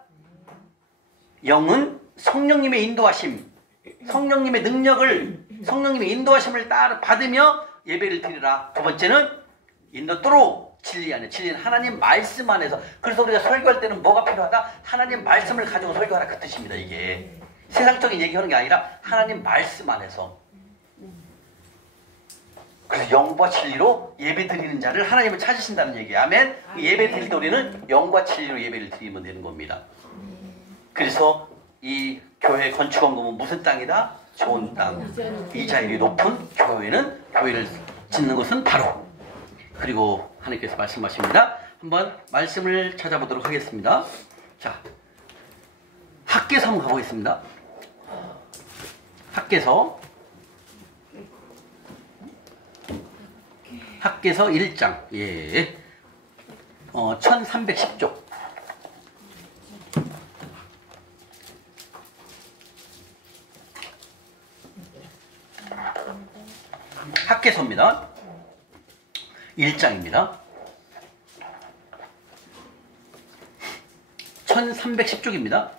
영은 성령님의 인도하심, 성령님의 능력을, 성령님의 인도하심을 따라 받으며 예배를 드리라. 두 번째는 인도토록 진리 안에, 진리는 하나님 말씀 안에서. 그래서 우리가 설교할 때는 뭐가 필요하다? 하나님 말씀을 가지고 설교하라 그 뜻입니다. 이게 세상적인 얘기하는 게 아니라 하나님 말씀 안에서. 그래서 영과 진리로 예배 드리는 자를 하나님을 찾으신다는 얘기예요. 아멘. 예배 드릴 때 우리는 영과 진리로 예배를 드리면 되는 겁니다. 그래서 이 교회 건축원금은 무슨 땅이다? 좋은 땅. 이자율이 높은 교회를 짓는 것은 바로. 그리고 하나님께서 말씀하십니다. 한번 말씀을 찾아보도록 하겠습니다. 자, 학개서 한번 가보겠습니다. 학개서 1장. 예. 1310쪽. 학개서입니다. 1장입니다. 1310쪽입니다.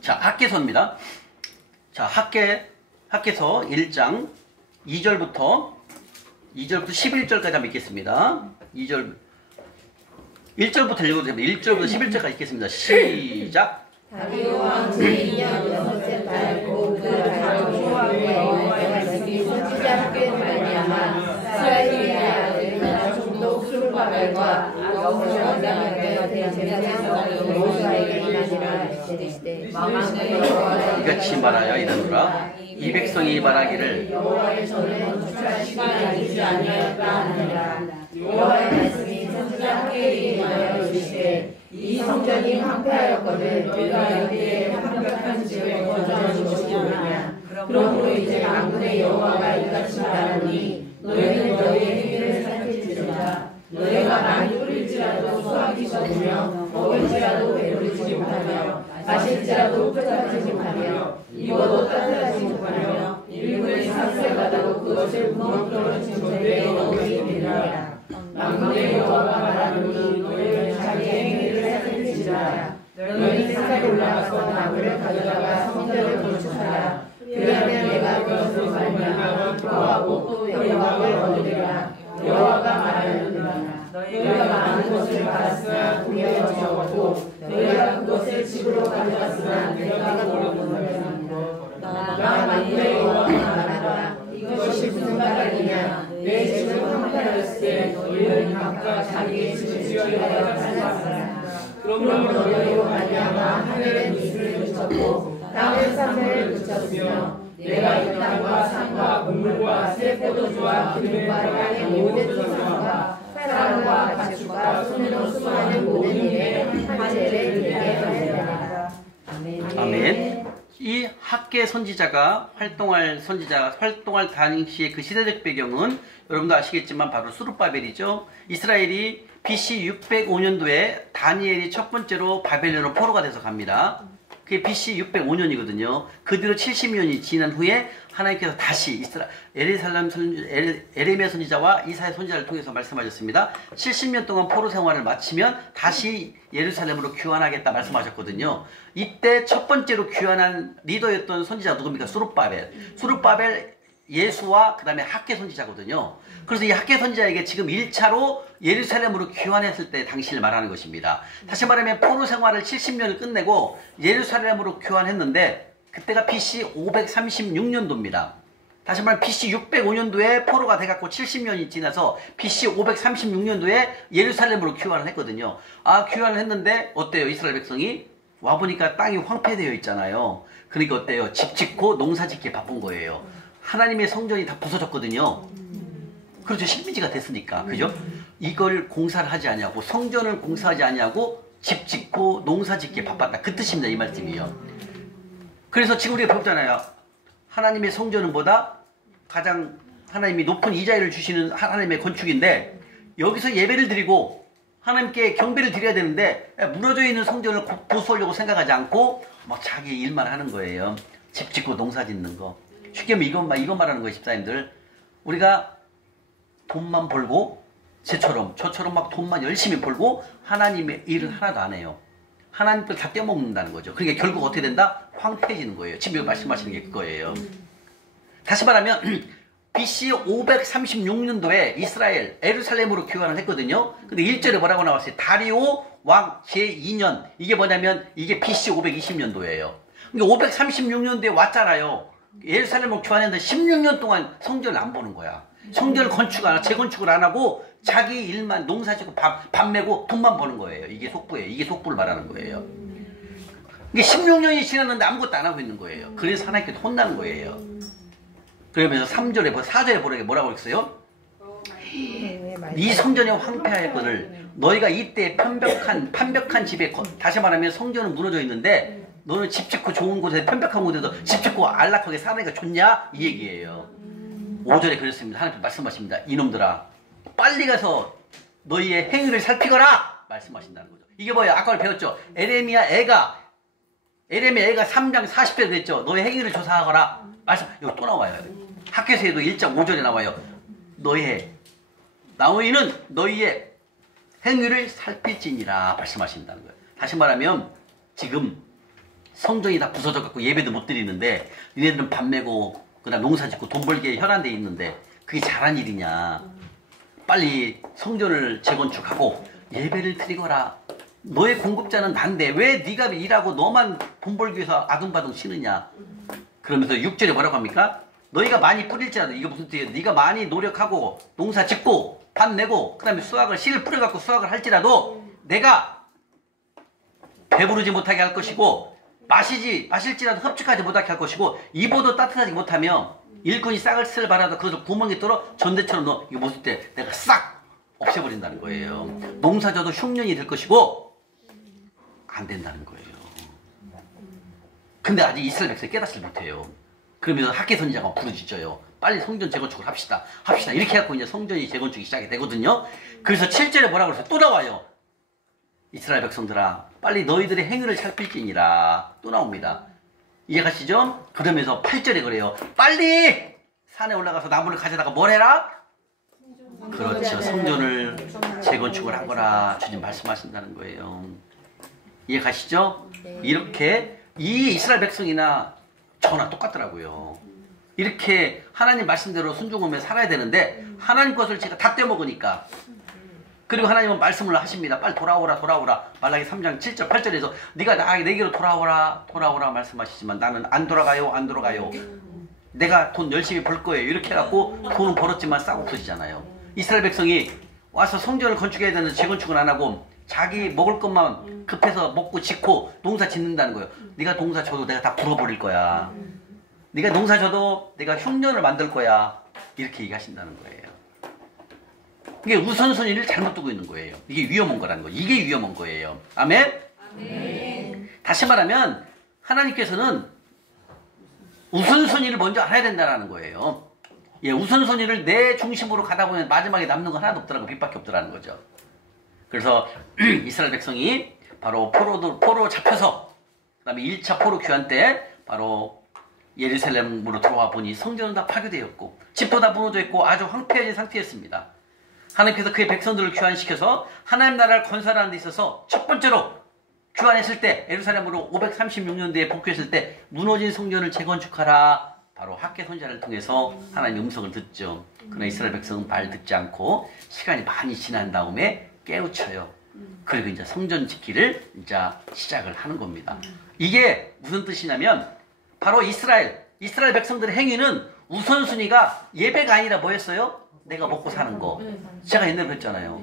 자, 학개서입니다. 자, 학개서 1장 2절부터 11절까지 한번 읽겠습니다. 1절부터 읽어도 됩니다. 1절부터 11절까지 읽겠습니다. 시작! 다리오 왕 제2년 6째 달 곧 그 다음 초하루에 여호와의 말씀이 선지자 학개로 말미암아 스라엘의 아들 총독 스룹바벨과 여호수아 왕의 대제사장 여호수아에게 임하니라. 이르시되 이같이 말하여 이르노라. 이 백성이 말하기를 여호와의 전을 주철 시간이 있지 아니하였다 하느니라. 여호와의 말씀이 선지자 학개에게 임하여 이르시되 이 성전이 황폐하였거든 너희가 이때에 황벽한 집을 건져줄 것이 없느냐. 그러므로 이제 만군의 여호와가 이같이 말하노니 너희는 너희의 행위를 살필지어다. 너희가 많이 뿌릴지라도 수확이 적으며 먹을지라도 배부르지 못하며 마실지라도 흡족하지 못하며 입어도 따뜻하지 못하며 일부의 상세 받아도 그것을 구멍으로 진전에 너희에게 되리라. 만군의 여호와가 말하노니 너희는 자기의 행위를 살필지어다. 너희는 산에 올라가서 나무를 가져다가 성전을 건축하라. 그러면 내가 그것을 말미암아 기뻐하고 또 영광을 얻으리라. 여호와가 말하느니라. 너희가 많은 것을 받았으나 우리의 적었고 너희가 그것을 집으로 가져갔으나 내가 모르느니라. 나 만군의 여호와가 말하노라. 이것이 무슨 바람이냐. 내 집을 황폐하였을 때 너희는 각각 자기의 집을 지어야 살았으라. 그러므로 너희로 말미암아 하늘에 미술을 붙였고 땅에 산매를 붙였으며 내가 이 땅과 산과 곡물과 새 포도주와 기름과 땅의 모든 조상과 사람과 가축과 손으로 수고하는 모든 일에 한제를 드리게 하리라. 아멘. 이 학계 선지자가 활동할 당시의 그 시대적 배경은 여러분도 아시겠지만 바로 수룹바벨이죠. 이스라엘이 BC 605년도에 다니엘이 첫 번째로 바벨론으로 포로가 돼서 갑니다. 그게 BC 605년이거든요. 그 뒤로 70년이 지난 후에 하나님께서 다시 에레미야 선지자와 이사야 선지자를 통해서 말씀하셨습니다. 70년 동안 포로 생활을 마치면 다시 예루살렘으로 귀환하겠다 말씀하셨거든요. 이때 첫 번째로 귀환한 리더였던 선지자가 누굽니까? 수룹바벨 예수와 그 다음에 학계 선지자거든요. 그래서 이 학계 선지자에게 지금 1차로 예루살렘으로 귀환했을 때 당시를 말하는 것입니다. 다시 말하면 포로 생활을 70년을 끝내고 예루살렘으로 귀환했는데 그때가 BC 536년도입니다. 다시 말하면 BC 605년도에 포로가 돼갖고 70년이 지나서 BC 536년도에 예루살렘으로 귀환을 했거든요. 귀환을 했는데 어때요? 이스라엘 백성이 와보니까 땅이 황폐되어 있잖아요. 그러니까 어때요? 집 짓고 농사 짓기에 바쁜 거예요. 하나님의 성전이 다 부서졌거든요. 그렇죠. 식민지가 됐으니까. 그죠? 이걸 공사를 하지 않냐고, 성전을 공사하지 않냐고 집 짓고 농사 짓기에 바빴다. 그 뜻입니다. 이 말씀이요. 그래서 지금 우리가 배웠잖아요. 하나님의 성전은 뭐다? 가장 하나님이 높은 이자율을 주시는 하나님의 건축인데 여기서 예배를 드리고 하나님께 경배를 드려야 되는데 무너져 있는 성전을 보수하려고 생각하지 않고 막 자기 일만 하는 거예요. 집 짓고 농사 짓는 거. 쉽게 말하면 이거 말하는 거예요. 집사님들. 우리가 돈만 벌고 저처럼 막 돈만 열심히 벌고 하나님의 일을 하나도 안 해요. 하나님 걸 다 떼먹는다는 거죠. 그러니까 결국 어떻게 된다? 황폐해지는 거예요. 지금 말씀하시는 게 그거예요. 다시 말하면 BC 536년도에 이스라엘 에루살렘으로 귀환을 했거든요. 근데 1절에 뭐라고 나왔어요? 다리오 왕 제2년. 이게 뭐냐면 이게 BC 520년도예요. 그러니까 536년도에 왔잖아요. 예루살렘으로 귀환했는데 16년 동안 성전을 안 보는 거야. 성전을 재건축을 안 하고 자기 일만 농사짓고 밥 메고 돈만 버는 거예요. 이게 속부예요. 이게 속부를 말하는 거예요. 이게 16년이 지났는데 아무것도 안 하고 있는 거예요. 그래서 하나님께 혼나는 거예요. 그러면서 4절에 보라게 뭐라고 했어요? 이 성전이 황폐하였거늘 너희가 이때 판벽한 집에 다시 말하면 성전은 무너져 있는데 너는 집 짓고 좋은 곳에 편벽한 곳에서 집 짓고 안락하게 사니까 좋냐? 이 얘기예요. 5절에 그랬습니다. 하나님 말씀하십니다. 이놈들아 빨리 가서 너희의 행위를 살피거라 말씀하신다는 거죠. 이게 뭐예요? 아까 배웠죠? 에레미야 애가 3장 40절에 그랬죠. 너의 행위를 조사하거라 말씀. 이거 또 나와요. 학교에서도 1장 5절에 나와요. 너희는 너희의 행위를 살필지니라 말씀하신다는 거예요. 다시 말하면 지금 성전이 다 부서져 갖고 예배도 못 드리는데 니네들은 밥 메고 그다음 농사 짓고 돈 벌기에 혈안돼 있는데 그게 잘한 일이냐. 빨리 성전을 재건축하고 예배를 드리거라. 너의 공급자는 난데 왜 네가 일하고 너만 돈 벌기 위해서 아둥바둥 쉬느냐. 그러면서 6절에 뭐라고 합니까? 너희가 많이 뿌릴지라도 이게 무슨 뜻이에요? 네가 많이 노력하고 농사 짓고 밥 내고 그 다음에 씨를 뿌려갖고 수확을 할지라도 내가 배부르지 못하게 할 것이고 마실지라도 흡축하지 못하게 할 것이고 입어도 따뜻하지 못하며 일꾼이 싹을 쓸바라도 그것을 구멍에 뚫어 전대처럼 넣어. 이거 무슨 때 내가 싹 없애버린다는 거예요. 농사져도 흉년이 될 것이고 안 된다는 거예요. 근데 아직 이스라엘 백성이 깨닫지 못해요. 그러면서 학계 선지자가 부르짖어요. 빨리 성전 재건축을 합시다. 이렇게 해갖고 이제 성전이 재건축이 시작이 되거든요. 그래서 7절에 뭐라고 그랬어요? 또 나와요. 이스라엘 백성들아 빨리 너희들의 행위를 살필지니라. 또 나옵니다. 이해가시죠? 그러면서 8절에 그래요. 빨리 산에 올라가서 나무를 가져다가 뭘 해라? 그렇죠. 성전을 재건축을 하거라. 주님 말씀하신다는 거예요. 이해가시죠? 이렇게 이 이스라엘 백성이나 저나 똑같더라고요. 이렇게 하나님 말씀대로 순종하며 살아야 되는데 하나님 것을 제가 다 떼먹으니까. 그리고 하나님은 말씀을 하십니다. 빨리 돌아오라. 말라기 3장 7절 8절에서 네가 내게로 돌아오라 말씀하시지만 나는 안 돌아가요. 내가 돈 열심히 벌 거예요. 이렇게 해갖고 돈은 벌었지만 싹 없어지잖아요. 이스라엘 백성이 와서 성전을 건축해야 되는데 재건축을 안 하고 자기 먹을 것만 급해서 먹고 짓고 농사 짓는다는 거예요. 네가 농사 져도 내가 다 불어버릴 거야. 네가 농사 져도 내가 흉년을 만들 거야. 이렇게 얘기하신다는 거예요. 이게 우선순위를 잘못 두고 있는 거예요. 이게 위험한 거라는 거예요. 이게 위험한 거예요. 아멘? 아멘. 다시 말하면 하나님께서는 우선순위를 먼저 알아야 된다는 거예요. 예, 우선순위를 내 중심으로 가다 보면 마지막에 남는 건 하나도 없더라고. 빛밖에 없더라는 거죠. 그래서 이스라엘 백성이 바로 포로 잡혀서 그다음에 1차 포로 귀환 때 바로 예루살렘으로 들어와 보니 성전은 다 파괴되었고 집도 다 무너져 있고 아주 황폐해진 상태였습니다. 하나님께서 그의 백성들을 귀환시켜서 하나님 나라를 건설하는 데 있어서 첫 번째로 귀환했을 때 예루살렘으로 536년도에 복귀했을 때 무너진 성전을 재건축하라. 바로 학개 선지자를 통해서 하나님의 음성을 듣죠. 그러나 이스라엘 백성은 말 듣지 않고 시간이 많이 지난 다음에 깨우쳐요. 그리고 이제 성전 짓기를 이제 시작을 하는 겁니다. 이게 무슨 뜻이냐면 바로 이스라엘 백성들의 행위는 우선순위가 예배가 아니라 뭐였어요? 내가 먹고 사는 거. 제가 옛날에 그랬잖아요.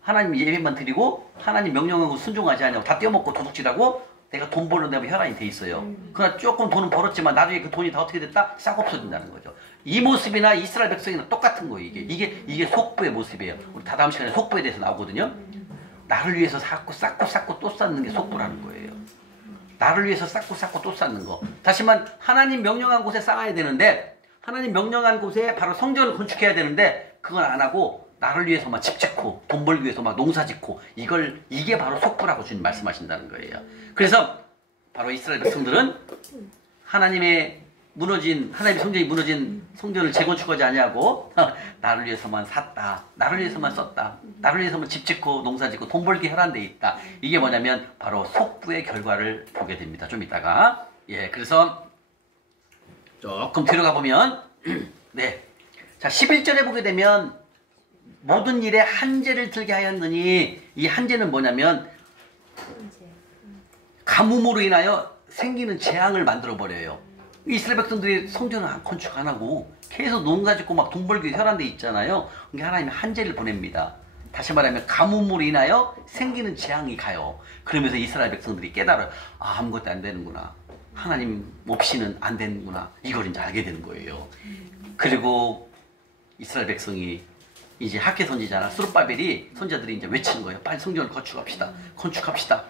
하나님 예배만 드리고 하나님 명령하고 순종하지 않냐고 다 떼어먹고 도둑질하고 내가 돈 벌는 데면 혈안이 돼 있어요. 그러나 조금 돈은 벌었지만 나중에 그 돈이 다 어떻게 됐다? 싹 없어진다는 거죠. 이 모습이나 이스라엘 백성이나 똑같은 거예요. 이게 속부의 모습이에요. 우리 다다음 시간에 속부에 대해서 나오거든요. 나를 위해서 쌓고 또 쌓는 게 속부라는 거예요. 나를 위해서 쌓고 또 쌓는 거. 다시 말하면 하나님 명령한 곳에 쌓아야 되는데 하나님 명령한 곳에 바로 성전을 건축해야 되는데 그건 안 하고 나를 위해서 집 짓고 돈 벌기 위해서 농사 짓고 이게 바로 속부라고 주님 말씀하신다는 거예요. 그래서 바로 이스라엘 백성들은 하나님의 성전이 무너진 성전을 재건축하지 아니하고 나를 위해서만 샀다. 나를 위해서만 썼다. 나를 위해서만 집 짓고 농사 짓고 돈 벌기 혈안돼 있다. 이게 뭐냐면 바로 속부의 결과를 보게 됩니다. 좀 이따가. 예, 그래서 조금 들어가 보면 네. 자, 11절에 보게 되면 모든 일에 한죄를 들게 하였느니 이 한죄는 뭐냐면 가뭄으로 인하여 생기는 재앙을 만들어 버려요. 이스라엘 백성들이 성전을 건축 안 하고 계속 농사 짓고 돈 벌기 혈안돼 있잖아요. 그러니까 하나님이 한죄를 보냅니다. 다시 말하면 가뭄으로 인하여 생기는 재앙이 가요. 그러면서 이스라엘 백성들이 깨달아요. 아무것도 안 되는구나. 하나님 없이는 안 되는구나. 이걸 이제 알게 되는 거예요. 그리고 이스라엘 백성이 이제 학개 선지자나 스룹바벨이 선지자들이 이제 외치는 거예요. 빨리 성전을 건축합시다.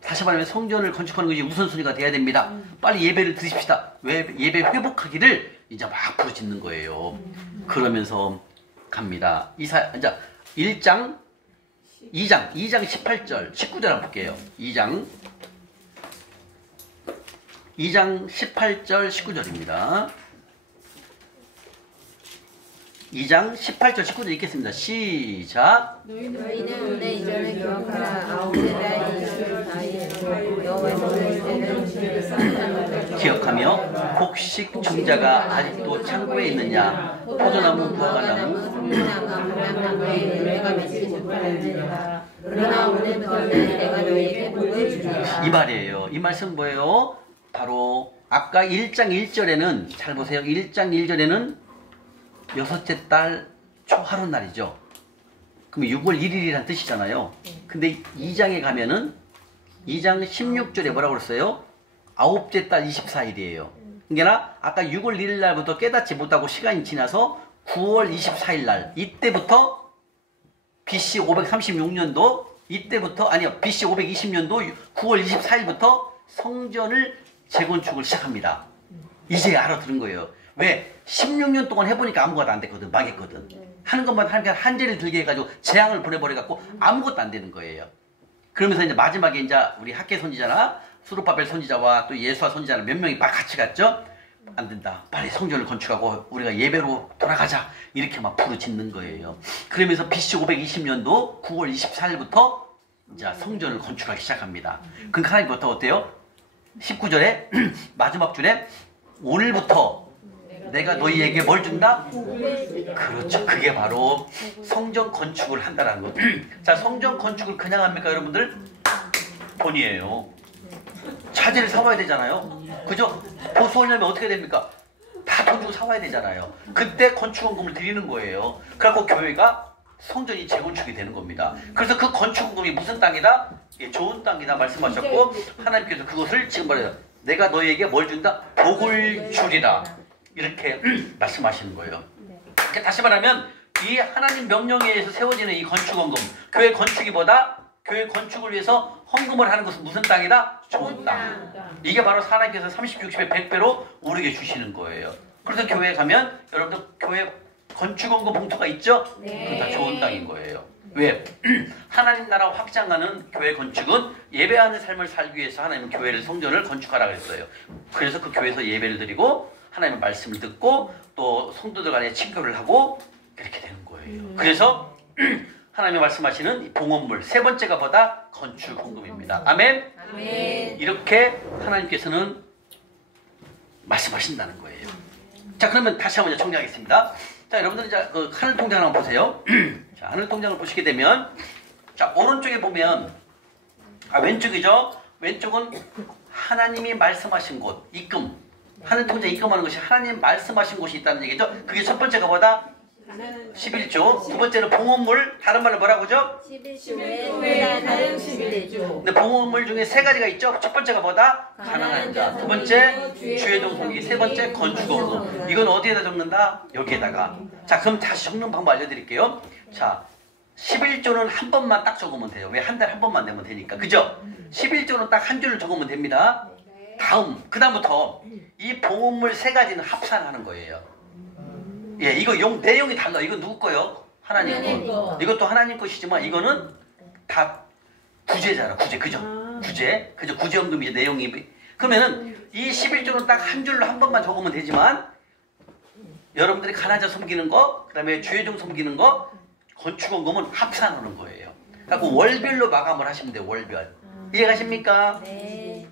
다시 말하면 성전을 건축하는 것이 우선순위가 돼야 됩니다. 빨리 예배를 드립시다. 예배 회복하기를 이제 막 부르짖는 거예요. 그러면서 갑니다. 이제 2장 18절 19절 한번 볼게요. 2장 18절 19절입니다. 2장 18절 19절 읽겠습니다. 시작. 너희는 내 이전을 기억하라. 아홉째 달 24일 여호와의 너희의 때는 기억하며 곡식 종자가 아직도 창고에 있느냐 포도나무 무화과나무 성류나무 감람나무에 열매가 맺지 못하는지라. 그러나 오늘부터는 내가 너희에게 복을 주리라. 이 말이에요. 이 말씀은 뭐예요? 바로 아까 1장 1절에는 잘 보세요. 1장 1절에는 여섯째 달 초하룻날이죠. 그럼 6월 1일이란 뜻이잖아요. 근데 2장에 가면은 2장 16절에 뭐라고 그랬어요? 아홉째 달 24일이에요. 그러니까 아까 6월 1일 날부터 깨닫지 못하고 시간이 지나서 9월 24일 날 이때부터 BC 536년도 BC 520년도 9월 24일부터 성전을 재건축을 시작합니다. 이제 알아들은 거예요. 왜? 16년 동안 해보니까 아무것도 안 됐거든. 망했거든. 하는 것만 하니까 한재를 들게 해가지고 재앙을 보내버려갖고 아무것도 안 되는 거예요. 그러면서 이제 마지막에 이제 우리 학개 선지자나 수르바벨 선지자와 또 예수와 선지자는 몇 명이 막 같이 갔죠? 안 된다. 빨리 성전을 건축하고 우리가 예배로 돌아가자. 이렇게 막 부르짖는 거예요. 그러면서 BC 520년도 9월 24일부터 이제 성전을 건축하기 시작합니다. 그러니까 하나님부터 어때요? 19절에 마지막 줄에 오늘부터 내가 너희에게 뭘 준다? 그렇죠. 그게 바로 성전 건축을 한다는 거. 자, 성전 건축을 그냥 합니까, 여러분들? 돈이에요. 자재를 사와야 되잖아요. 그죠? 보수하려면 어떻게 됩니까? 다 돈 주고 사와야 되잖아요. 그때 건축원금을 드리는 거예요. 그래갖고 교회가 성전이 재건축이 되는 겁니다. 그래서 그 건축원금이 무슨 땅이다? 예, 좋은 땅이다 말씀하셨고 하나님께서 그것을 지금 말해요. 내가 너희에게 뭘 준다? 복을 주리라. 이렇게 말씀하시는 거예요. 그러니까 다시 말하면 이 하나님 명령에 의해서 세워지는 이 건축원금, 교회 건축이 뭐다? 교회 건축을 위해서 헌금을 하는 것은 무슨 땅이다? 좋은 땅. 이게 바로 하나님께서 30, 60에 100배로 우리에게 주시는 거예요. 그래서 교회에 가면 여러분들 교회 건축원금 봉투가 있죠? 그건 다 좋은 땅인 거예요. 왜? 하나님 나라 확장하는 교회 건축은 예배하는 삶을 살기 위해서 하나님은 교회를 성전을 건축하라 그랬어요. 그래서 그 교회에서 예배를 드리고 하나님의 말씀을 듣고 또 성도들 간에 친교를 하고 그렇게 되는 거예요. 그래서 하나님이 말씀하시는 봉헌물 세 번째가 뭐다? 건축 헌금입니다. 아멘? 아멘. 이렇게 하나님께서는 말씀하신다는 거예요. 자, 그러면 다시 한번 정리하겠습니다. 자, 여러분들 이제 그 하늘 통장을 한번 보세요. 자, 하늘 통장을 보시게 되면 자, 오른쪽에 보면 왼쪽이죠. 왼쪽은 하나님이 말씀하신 곳, 입금. 하늘 통장 입금하는 것이 하나님 말씀하신 곳이 있다는 얘기죠. 그게 첫 번째가 뭐다? 11조. 두 번째는 봉헌물. 다른 말로 뭐라고 하죠? 11조에 다른 11조. 근데 봉헌물 중에 세 가지가 있죠. 첫 번째가 뭐다? 가난한 자. 두 번째 주의 동복이. 세 번째 건축원금. 이건 어디에다 적는다? 여기에다가. 자, 그럼 다시 적는 방법 알려드릴게요. 자, 11조는 한 번만 딱 적으면 돼요. 왜? 한 달에 한 번만 내면 되니까. 그죠? 11조는 딱 한 줄을 적으면 됩니다. 다음, 그 다음부터 이 봉헌물 세 가지는 합산하는 거예요. 예, 이거 내용이 달라. 이거 누구 거요? 하나님 거. 이것도 하나님 것이지만 이거는 다 구제잖아. 구제, 그죠? 구제, 그죠? 구제연금이 내용이. 그러면은 이 11조는 딱 한 줄로 한 번만 적으면 되지만 여러분들이 가난자 섬기는 거, 그 다음에 주의종 섬기는 거, 건축원금은 합산하는 거예요. 그러니까 월별로 마감을 하시면 돼요. 월별. 이해가십니까? 네.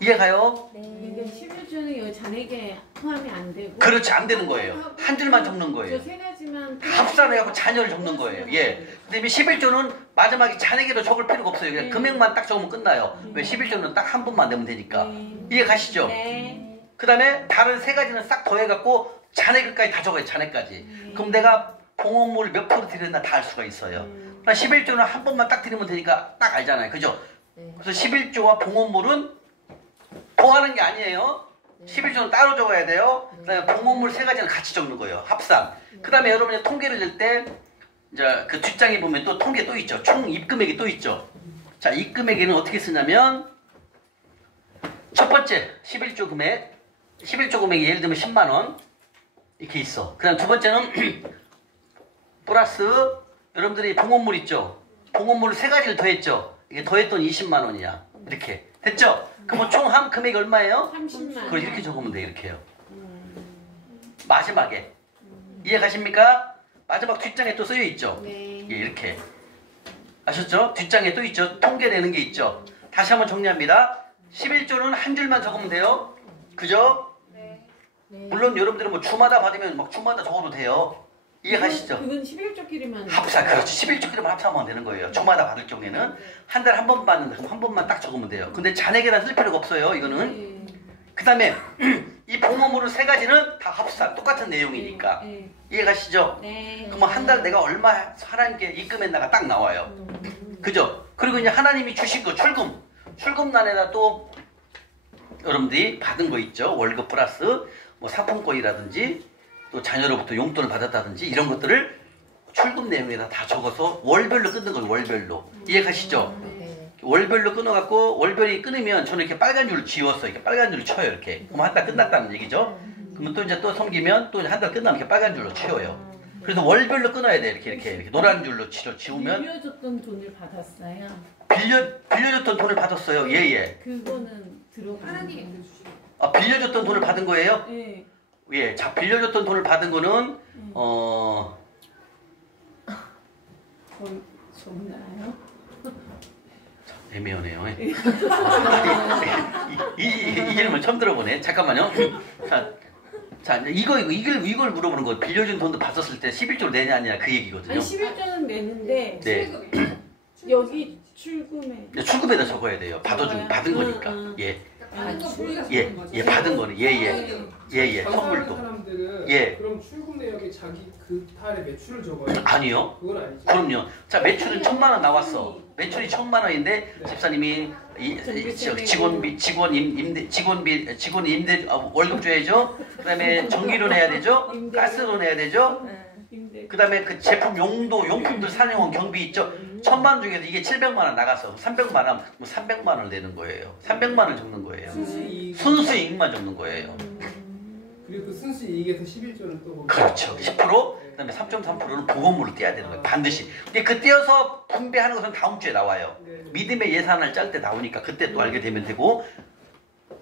이해가요? 이게 11조는 여기 잔액에 포함이 안 되고. 그렇지, 안 되는 거예요. 한 줄만 적는 거예요. 저 세 가지만 합산해갖고 자녀를 적는 거예요. 예. 그다음에 11조는 마지막에 잔액에도 적을 필요가 없어요. 그냥 금액만 딱 적으면 끝나요. 왜? 11조는 딱 한 번만 내면 되니까. 이해 가시죠? 네. 그 다음에 다른 세 가지는 싹 더해갖고 잔액까지 다 적어요. 잔액까지. 그럼 내가 봉헌물 몇 프로 드렸나 다 알 수가 있어요. 11조는 한 번만 딱 드리면 되니까 딱 알잖아요. 그죠? 그래서 11조와 봉헌물은 더하는 게 아니에요. 11조는 따로 적어야 돼요. 그 다음에 봉헌물 세 가지는 같이 적는 거예요. 합산. 그 다음에 여러분이 통계를 낼 때, 이제 그 뒷장에 보면 또 통계 또 있죠. 총 입금액이 또 있죠. 자, 입금액에는 어떻게 쓰냐면, 첫 번째, 11조 금액. 11조 금액이 예를 들면 10만원. 이렇게 있어. 그 다음 두 번째는, 플러스, 여러분들이 봉헌물 있죠. 봉헌물을 세 가지를 더했죠. 이게 더했던 20만원이야. 이렇게. 됐죠? 그러면 총 한 금액이 얼마예요? 30만. 그걸 이렇게 적으면 돼. 이렇게요. 마지막에. 이해 가십니까? 마지막 뒷장에 또 쓰여 있죠. 네. 예, 이렇게. 아셨죠? 뒷장에 또 있죠. 통계 내는 게 있죠. 다시 한번 정리합니다. 11조는 한 줄만 적으면 돼요. 그죠? 네. 물론 여러분들은 뭐 주마다 받으면 막 주마다 적어도 돼요. 이해 가시죠? 그건 11조끼리만. 합산, 그렇지. 11조끼리만 합산하면 되는 거예요. 주마다 받을 경우에는 한 달에 한 번 받는다. 한 번만 딱 적으면 돼요. 근데 잔액에다 쓸 필요가 없어요. 이거는. 그 다음에 이 봉헌물은 세 가지는 다 합산. 똑같은 내용이니까. 이해 가시죠? 네. 그러면 한 달 내가 얼마 하나님께 입금했나가 딱 나와요. 그죠? 그리고 이제 하나님이 주신 거 출금. 출금란에다 또 여러분들이 받은 거 있죠. 월급 플러스 뭐 상품권이라든지 또 자녀로부터 용돈을 받았다든지 이런 것들을 출금 내용에다 다 적어서 월별로 끊는 거예요. 월별로. 이해 가시죠? 월별로 끊어갖고 월별이 끊으면 저는 이렇게 빨간 줄을 지웠어요. 이렇게 빨간 줄을 쳐요. 이렇게. 그럼 한 달 끝났다는 얘기죠. 그러면 또 이제 또 섬기면 또 한 달 끝나면 이렇게 빨간 줄로 치워요. 그래서 월별로 끊어야 돼. 이렇게 노란 줄로 지우면. 빌려줬던 돈을 받았어요. 빌려줬던 돈을 받았어요. 예예. 그거는 들어가는 게. 아, 빌려줬던 돈을 받은 거예요? 네. 예. 자, 빌려줬던 돈을 받은 거는 거의 적나요? 애매하네요. 이 이름을 처음 들어보네. 잠깐만요. 자, 이걸 물어보는 거. 빌려준 돈도 받았을 때 11조를 내냐 아니냐 그 얘기거든요. 아니 11조는 내는데 네. 여기 출금에. 출금에다 적어야 돼요. 받은 거니까. 예. 예, 받은 거는 예. 선물도. 사람들은 예. 그럼 출금 내역에 자기 그 달의 매출을 적어요? 아니요. 그건 아니죠. 그럼요. 자, 매출은 1,000만 원 나왔어. 매출이 1,000만 원인데 집사님이 직원 임대 월급 줘야죠. 그다음에 전기료 내야 되죠. 가스료 내야 되죠. 그다음에 그 제품 용품들 사용한 경비 있죠. 1000만 원 중에서 이게 700만 원 나가서 300만 원, 뭐 300만 원을 내는 거예요. 300만 원 적는 거예요. 순수이익만 적는 거예요. 그리고 그 순수이익에서 11조는 또 그렇죠. 10%, 그다음에 3.3%는 보험으로 떼야 되는 거예요. 반드시. 근데 그 떼어서 분배하는 것은 다음 주에 나와요. 믿음의 예산을 짤 때 나오니까 그때 또 알게 되면 되고.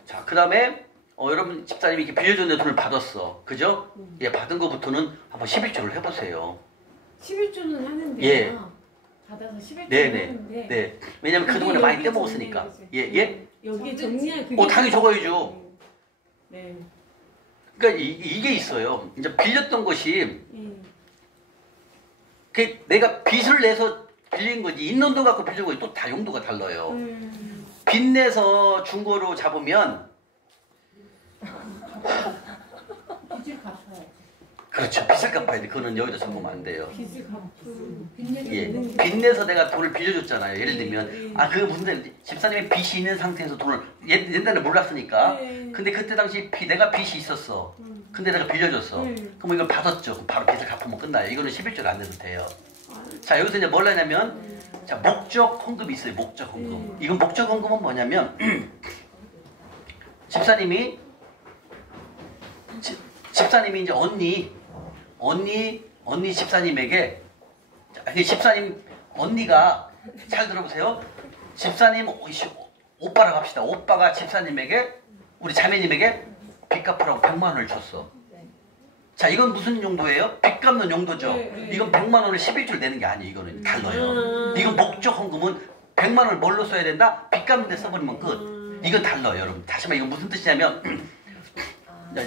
자, 그다음에 여러분 집사님이 이렇게 빌려줬는데 돈을 받았어. 그죠? 예, 받은 거부터는 한번 11조를 해보세요. 11조는 하는데요. 예. 받아서 11조 네네. 하는데. 네. 왜냐면 그동안에 많이 떼먹었으니까. 예, 예. 여기에 정리할 그게. 당연히 적어야죠. 네. 그러니까 이게 있어요. 이제 빌렸던 것이 예. 내가 빚을 내서 빌린 거지 있는 돈 갖고 빌린 거지 또 다 용도가 달라요. 빚 내서 준 거로 잡으면 빚을 갚아야지. 그렇죠. 빚을 갚아야 돼. 그거는 여기다 적으면 안 돼요. 빚을 갚고. 예. 빚 내서 내가 돈을 빌려줬잖아요. 예를 들면 그게 무슨 집사님이 빚이 있는 상태에서 돈을 옛날에 몰랐으니까. 근데 그때 당시 내가 빚이 있었어. 근데 내가 빌려줬어. 그럼 이걸 받았죠. 그럼 바로 빚을 갚으면 끝나요. 이거는 11조를 안 내도 돼요. 자, 여기서 이제 뭘 하냐면 자, 목적 헌금이 있어요. 목적 헌금. 이건 목적 헌금은 뭐냐면 집사님이 이제 언니 집사님에게 집사님 언니가 잘 들어보세요. 집사님 오빠라고 합시다. 오빠가 집사님에게 우리 자매님에게 빚 갚으라고 100만 원을 줬어. 자, 이건 무슨 용도예요? 빚 갚는 용도죠. 이건 100만 원을 11조를 내는 게 아니에요. 이거는 달라요. 이건 목적 헌금은 100만 원을 뭘로 써야 된다? 빚 갚는 데 써버리면 끝. 이건 달라요, 여러분. 다시 말해 이건 무슨 뜻이냐면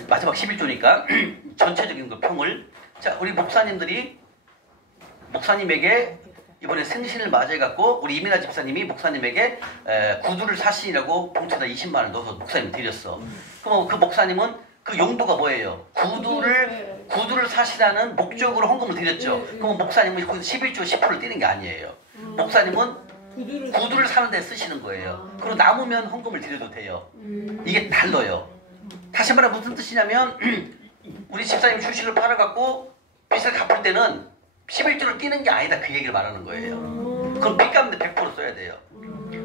마지막 11조니까 전체적인 그 평을 자, 우리 목사님에게 이번에 생신을 맞이해갖고 우리 이민아 집사님이 목사님에게 구두를 사시라고 봉투에다 20만 원을 넣어서 목사님 드렸어. 그럼 그 목사님은 그 용도가 뭐예요? 구두를 사시라는 목적으로 헌금을 드렸죠. 그럼 목사님은 거기서 11조 10%를 떼는 게 아니에요. 목사님은 구두를 사는 데 쓰시는 거예요. 그리고 남으면 헌금을 드려도 돼요. 이게 달라요. 다시 말해 무슨 뜻이냐면 우리 집사님 주식을 팔아갖고 빚을 갚을 때는 11조를 띄는 게 아니다 그 얘기를 말하는 거예요. 그럼 빚 갚는데 100% 써야 돼요.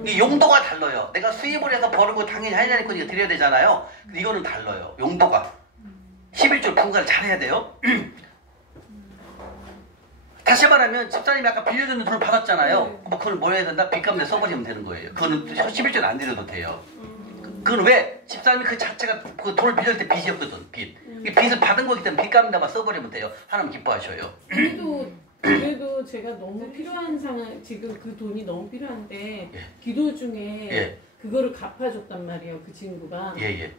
이 용도가 달라요. 내가 수입을 해서 벌고 당연히 하나님 거니까 드려야 되잖아요. 근데 이거는 달라요. 용도가 11조 분간을 잘해야 돼요. 다시 말하면 집사님이 아까 빌려주는 돈을 받았잖아요. 뭐 그걸 뭐 해야 된다? 빚 갚는 데 써버리면 되는 거예요. 그거는 11조는 안 드려도 돼요. 그건 왜? 집사님이 그 자체가 그 돈을 빌릴 때 빚이 없거든. 이 빚을 받은 거기 때문에 빚 갚는 데만 써버리면 돼요. 하나님 기뻐하셔요. 그래도 제가 너무 필요한 상황, 지금 그 돈이 너무 필요한데 기도 중에 그거를 갚아줬단 말이에요. 그 친구가.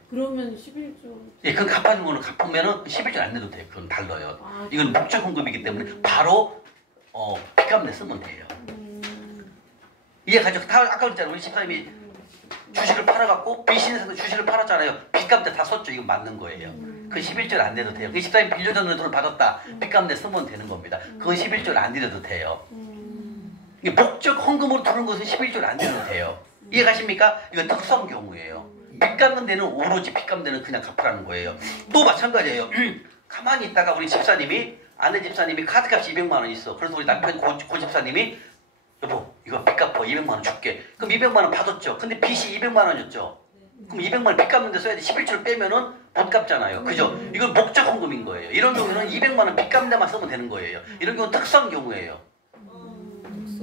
그러면 11조. 그건 갚아준 거는 갚으면은 11조 안 내도 돼요. 그건 달라요. 이건 목적 헌금이기 때문에 바로 빚 갚는 데 쓰면 돼요. 이해가죠? 아까 그랬잖아요. 우리 집사님이 주식을 팔아갖고 빚인에서 주식을 팔았잖아요. 빚 갚는 데 다 썼죠. 이거 맞는 거예요. 그건 11조를 안 내도 돼요. 그 집사님 빌려줬는 돈을 받았다. 빚 갚는 데 쓰면 되는 겁니다. 그건 11조를 안 드려도 돼요. 이게 목적 헌금으로 두는 것은 11조를 안 드려도 돼요. 이해가십니까? 이건 특수한 경우예요. 빚 갚는 데는 오로지 빚 갚는 데는 그냥 갚으라는 거예요. 또 마찬가지예요. 가만히 있다가 우리 집사님이 아내 집사님이 카드값이 200만 원 있어. 그래서 우리 남편 고 집사님이 여보 이거 빚 갚아 200만 원 줄게. 그럼 200만 원 받았죠. 근데 빚이 200만 원이었죠. 그럼 200만 원 빚 갚는 데 써야 돼. 11조를 빼면은 못 갚잖아요. 그죠? 이건 목적 헌금인 거예요. 이런 경우는 200만 원 빚 갚는 데만 쓰면 되는 거예요. 이런 경우는 특수한 경우예요.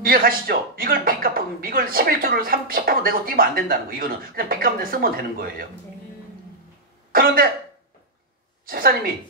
이해가시죠? 이걸 빚 갚으면 이걸 11조를 30% 내고 띄면 안 된다는 거. 이거는 그냥 빚 갚는 데 쓰면 되는 거예요. 그런데 집사님이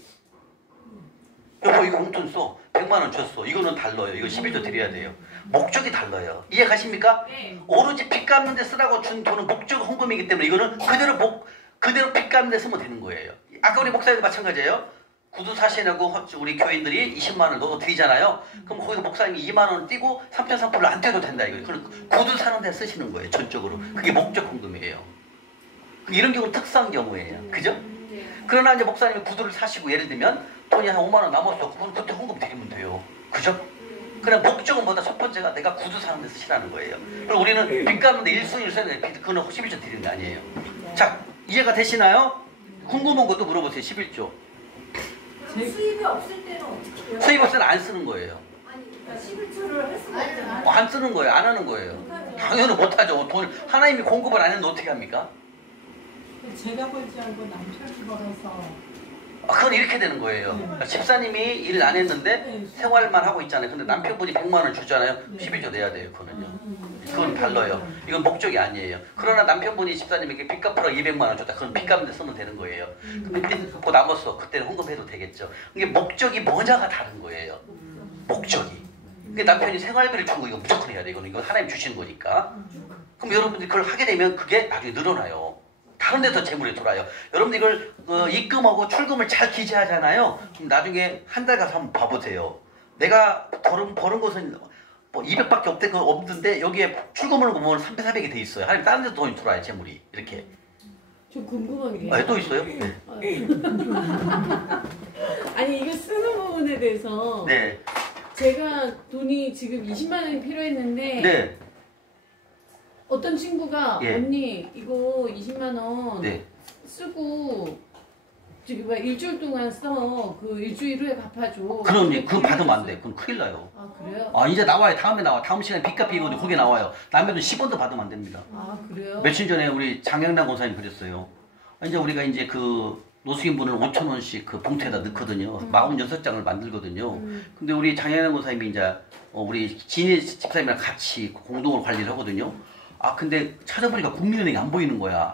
여보 이거 용돈 써. 100만 원 줬어. 이거는 달라요. 이거 11조 드려야 돼요. 목적이 달라요. 이해가십니까? 오로지 빚 갚는 데 쓰라고 준 돈은 목적 헌금이기 때문에 이거는 그대로 빚 갚는 데 쓰면 되는 거예요. 아까 우리 목사님도 마찬가지예요. 구두 사시라고 우리 교인들이 20만 원을 넣어 드리잖아요. 그럼 거기서 목사님이 2만 원을 띄고 3.3%를 안 떼도 된다 이거예요. 그럼 구두 사는 데 쓰시는 거예요. 전적으로. 그게 목적 헌금이에요. 이런 경우는 특수한 경우예요. 그죠? 그러나 이제 목사님이 구두를 사시고 예를 들면 돈이 한 5만 원 남았어. 그럼 그때 헌금 드리면 돼요. 그죠? 그냥 목적은 뭐다? 첫 번째가 내가 구두 사는 데 쓰시라는 거예요. 그리고 우리는 빚 갚는데 1순위를 써야 돼요. 그거는 11조 드리는 게 아니에요. 자, 이해가 되시나요? 궁금한 것도 물어보세요. 11조. 수입이 없을 때는 어떻게 해요? 수입 없을 때는 안 쓰는 거예요. 아니 11조를 할 수가 없잖아요. 안 쓰는 거예요. 안 하는 거예요. 당연히 못하죠. 돈 하나님이 공급을 안 했는데 어떻게 합니까? 제가 벌지 않고 남편이 벌어서. 그건 이렇게 되는 거예요. 그러니까 집사님이 일을 안 했는데 생활만 하고 있잖아요. 근데 남편분이 100만 원 주잖아요. 11조 내야 돼요. 그거는요. 그건 달라요. 이건 목적이 아니에요. 그러나 남편분이 집사님에게 빚 갚으러 200만 원 줬다. 그건 빚 갚는 데 쓰면 되는 거예요. 근데 빚 갚고 남았어. 그때는 헌금해도 되겠죠. 이게 목적이 뭐냐가 다른 거예요. 목적이. 그러니까 남편이 생활비를 준 거 이거 무조건 해야 돼. 이건 하나님 주시는 거니까. 그럼 여러분들이 그걸 하게 되면 그게 나중에 늘어나요. 다른 데서 재물이 돌아요. 여러분들 이걸 입금하고 출금을 잘 기재하잖아요. 그럼 나중에 한 달 가서 한번 봐보세요. 내가 버는 것은 뭐 200밖에 없는데 여기에 출금을 보면 300, 400이 돼 있어요. 하나님 다른 데서 돈이 돌아요. 재물이. 이렇게. 좀 궁금한 게. 아, 또 있어요? 네. 아니 이거 쓰는 부분에 대해서 네. 제가 돈이 지금 20만 원이 필요했는데 네. 어떤 친구가 예. 언니 이거 20만 원 네. 쓰고 지금 막 일주일 동안 써. 그 일주일 후에 갚아줘. 그럼 그거 받으면 안 돼. 그건 큰일 나요. 아 그래요? 아 이제 나와요. 다음에 나와. 다음 시간에 빚갚이거든요. 거기에 나와요. 남편은 10원도 받으면 안 됩니다. 아 그래요? 며칠 전에 우리 장영란 권사님 그랬어요. 이제 우리가 이제 그 노숙인분을 5,000원씩 그 봉투에다 넣거든요. 46장을 만들거든요. 근데 우리 장영란 권사님이 이제 우리 진희 집사님이랑 같이 공동으로 관리를 하거든요. 아 근데 찾아보니까 국민은행이 안 보이는 거야.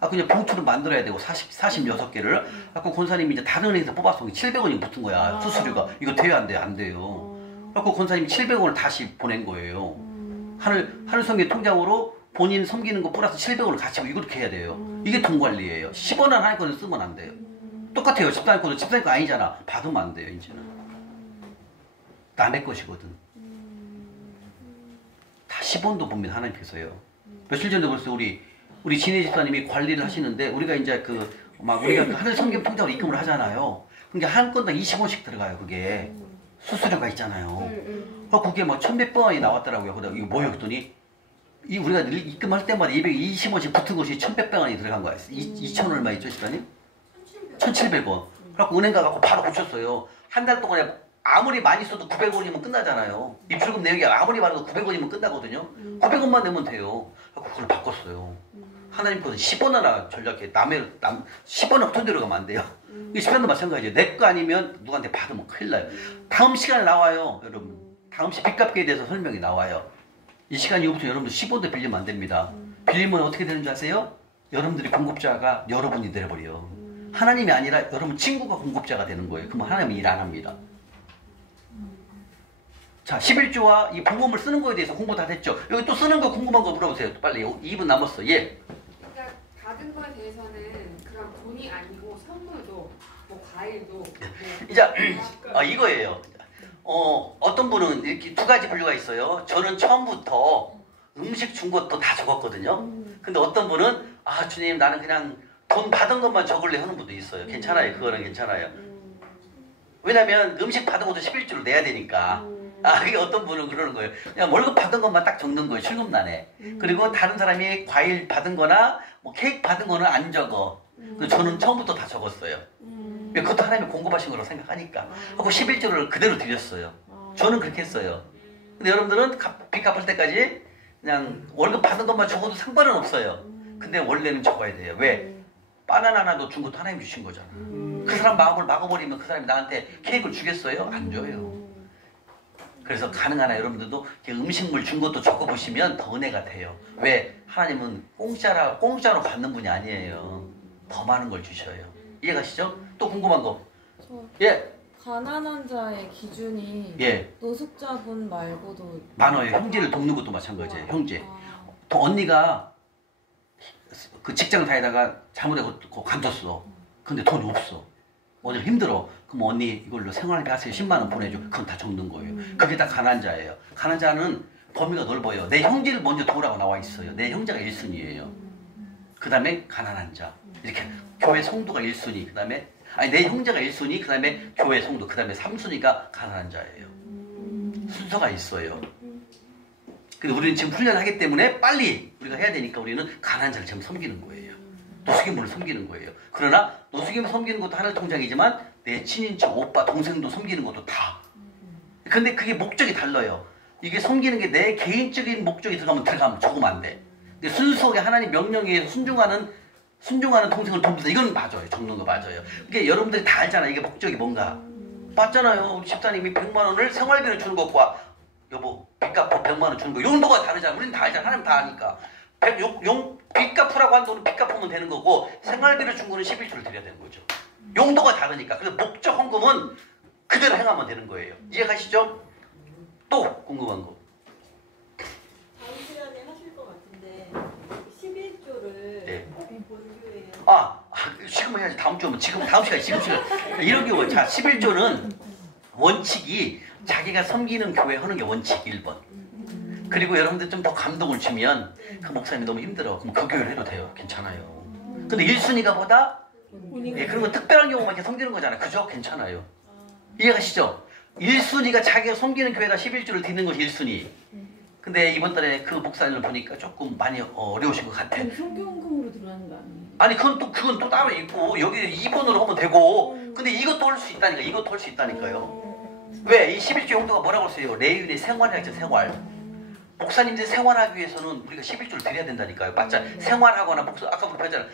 아 그냥 봉투를 만들어야 되고 46개를. 아까 권사님이 이제 다른 은행에서 뽑았어. 700원이 붙은 거야. 수수료가. 이거 돼요 안 돼요? 안 돼요. 그래서 권사님이 700원을 다시 보낸 거예요. 하늘성계 통장으로 본인 섬기는 거 플러스 700원을 같이 이렇게 해야 돼요. 이게 돈 관리예요. 10원 하나의 거는 쓰면 안 돼요. 똑같아요. 집사님 거도 집사님 거 아니잖아. 받으면 안 돼요. 이제는. 남의 것이거든. 다 10원도 봅니다. 하나님께서요. 며칠 전에 벌써 우리 진혜 집사님이 관리를 하시는데 우리가 이제 우리가 그 하늘 성경 통장으로 입금을 하잖아요. 그게 한 건당 20원씩 들어가요. 그게 수수료가 있잖아요. 그게 막 1,100번 원이 나왔더라고요. 그러다 이거 뭐예요? 그랬더니 우리가 입금할 때마다 220원씩 붙은 것이 1,100원 원이 들어간 거야. 2,000 얼마 있죠, 집사님? 1,700원. 그래갖고 은행 가갖고 바로 고쳤어요. 한 달 동안에 아무리 많이 써도 900원이면 끝나잖아요. 입출금 내역이 아무리 많아도 900원이면 끝나거든요. 900원만 내면 돼요. 그걸 바꿨어요. 하나님 거는 10원 하나 전략해. 10원 없던 데로 가면 안 돼요. 이 시간도 마찬가지예요. 내 거 아니면 누구한테 받으면 큰일 나요. 다음 시간에 나와요, 여러분. 다음 빚 갚기에 대해서 설명이 나와요. 이 시간 이후부터 여러분들 10원도 빌리면 안 됩니다. 빌리면 어떻게 되는 줄 아세요? 여러분들이 공급자가 여러분이 되어버려요. 하나님이 아니라 여러분 친구가 공급자가 되는 거예요. 그러면 하나님이 일 안 합니다. 자, 11조와 이 복음을 쓰는 거에 대해서 공부 다 됐죠? 여기 또 쓰는 거 궁금한 거 물어보세요. 빨리 2분 남았어. 예. 그러니까 받은 거에 대해서는 그런 돈이 아니고 선물도 뭐 과일도 뭐 이제 이거예요. 어떤 분은 이렇게 두 가지 분류가 있어요. 저는 처음부터 음식 준 것도 다 적었거든요. 근데 어떤 분은 주님 나는 그냥 돈 받은 것만 적을래 하는 분도 있어요. 괜찮아요. 그거는 괜찮아요. 왜냐면 음식 받은 것도 11조를 내야 되니까. 그게 어떤 분은 그러는 거예요. 그냥 월급 받은 것만 딱 적는 거예요. 출금란에. 그리고 다른 사람이 과일 받은 거나 뭐 케이크 받은 거는 안 적어. 저는 처음부터 다 적었어요. 그것도 하나님이 공급하신 거라고 생각하니까. 하고 11조를 그대로 드렸어요. 저는 그렇게 했어요. 근데 여러분들은 빚 갚을 때까지 그냥 월급 받은 것만 적어도 상관은 없어요. 근데 원래는 적어야 돼요. 왜? 바나나 하나도 준 것도 하나님 주신 거잖아. 그 사람 마음을 막아버리면 그 사람이 나한테 케이크를 주겠어요? 안 줘요. 그래서 가능하나 여러분들도 음식물 준 것도 적어보시면 더 은혜가 돼요. 왜? 하나님은 공짜로 받는 분이 아니에요. 더 많은 걸 주셔요. 이해가시죠? 또 궁금한 거. 예. 가난한 자의 기준이 노숙자분 말고도 많아요. 형제를 돕는 것도 마찬가지예요. 형제. 또 언니가 그 직장 다니다가 잘못해서 관뒀어. 근데 돈이 없어. 오늘 힘들어. 그럼 언니 이걸로 생활비 하세요. 10만 원 보내줘. 그건 다 적는 거예요. 그게 다 가난한 자예요. 가난한 자는 범위가 넓어요. 내 형제를 먼저 도우라고 나와 있어요. 내 형제가 1순위예요. 그 다음에 가난한 자. 이렇게 교회 성도가 1순위. 그 다음에 내 형제가 1순위. 그 다음에 교회 성도. 그 다음에 3순위가 가난한 자예요. 순서가 있어요. 근데 우리는 지금 훈련하기 때문에 빨리 우리가 해야 되니까 우리는 가난한 자를 지금 섬기는 거예요. 노숙인분을 섬기는 거예요. 그러나 노숙인 섬기는 것도 하늘 통장이지만 내 친인척, 오빠, 동생도 섬기는 것도 다 근데 그게 목적이 달라요. 이게 섬기는 게 내 개인적인 목적이 들어가면 적으면 안 돼. 근데 순수하게 하나님 명령에 의해서 순종하는 통생을 돕는다. 이건 맞아요. 적는 거 맞아요. 그게 여러분들이 다 알잖아. 이게 목적이 뭔가. 맞잖아요. 우리 집사님이 100만 원을 생활비를 주는 것과 여보 빚 갚아 100만 원 주는 거 용도가 다르잖아. 우리는 다 알잖아. 하나님 다 아니까. 빚 갚으라고 한 돈은 빚 갚으면 되는 거고 생활비를 준 거는 11조를 드려야 되는 거죠. 용도가 다르니까. 그래서 목적 헌금은 그대로 행하면 되는 거예요. 이해가시죠? 또 궁금한 거. 다음 시간에 하실 것 같은데 11조를 네. 본교회에 지금 해야지. 다음 시간 지금 이런 경우 자 11조는 원칙이 자기가 섬기는 교회 하는 게 원칙 1번. 그리고 여러분들 좀 더 감동을 주면 그 목사님이 너무 힘들어. 그럼 그 교회를 해도 돼요. 괜찮아요. 근데 1순위가 보다 그런 건 특별한 경우만 이렇게 섬기는 거잖아요. 그죠? 괜찮아요. 이해가시죠? 1순위가 자기가 섬기는 교회에다 11조를 드리는 것이 1순위. 근데 이번 달에 그 목사님을 보니까 조금 많이 어려우신 것 같아. 성경금으로 들어가는 거 아니에요? 아니 그건 또 따로 있고 여기 2번으로 하면 되고 근데 이것도 할 수 있다니까. 이것도 할 수 있다니까요. 왜? 이 11조 용도가 뭐라고 했어요? 레위인의 생활이라고 했죠. 생활. 목사님들이 생활하기 위해서는 우리가 11조를 드려야 된다니까요. 맞죠? 생활하거나 아까부터 배웠잖아요.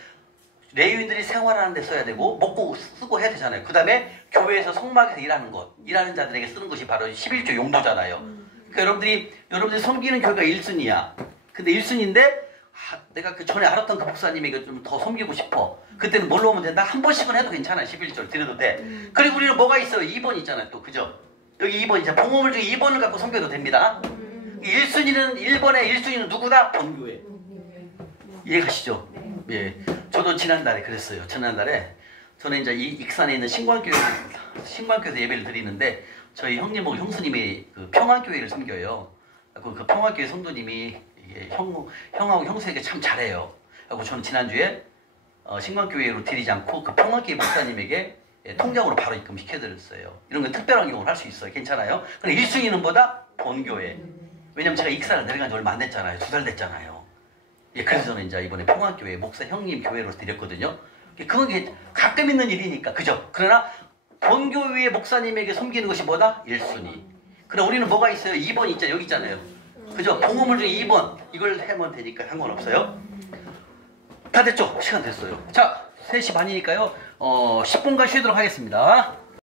레위인들이 생활하는 데 써야 되고 먹고 쓰고 해야 되잖아요. 그 다음에 교회에서 성막에서 일하는 자들에게 쓰는 것이 바로 11조 용도잖아요. 그러니까 여러분들이 섬기는 교회가 1순위야. 근데 1순위인데 내가 그 전에 알았던 그 목사님에게 좀 더 섬기고 싶어. 그때는 뭘로 오면 된다? 한 번씩은 해도 괜찮아요. 11조를 드려도 돼. 그리고 우리는 뭐가 있어요? 2번 있잖아요. 또 그죠? 여기 2번 있잖아요. 봉헌물 중에 2번을 갖고 섬겨도 됩니다. 1번에 1순위는 누구다? 본교회. 이해가시죠? 예. 저도 지난달에 그랬어요. 지난달에 저는 이제 이 익산에 있는 신광교회에서 예배를 드리는데 저희 형님하고 형수님이 그 평안교회를 섬겨요. 그 평안교회 성도님이 형하고 형수에게 참 잘해요. 그리고 저는 지난주에 신광교회로 드리지 않고 그 평안교회 목사님에게 통장으로 바로 입금시켜드렸어요. 이런 건 특별한 경우를 할 수 있어요. 괜찮아요? 근데 1순위는 보다 본교회. 왜냐면 제가 익산을 내려간 지 얼마 안 됐잖아요. 2달 됐잖아요. 예, 그래서 저는 이제 이번에 평안교회 목사 형님 교회로 드렸거든요. 그게 가끔 있는 일이니까. 그죠? 그러나 본교회의 목사님에게 섬기는 것이 뭐다? 1순위. 그럼 우리는 뭐가 있어요? 2번 있잖아요. 여기 있잖아요. 그죠? 봉헌물 중에 2번. 이걸 하면 되니까 상관없어요. 다 됐죠? 시간 됐어요. 자, 3시 반이니까요. 10분간 쉬도록 하겠습니다.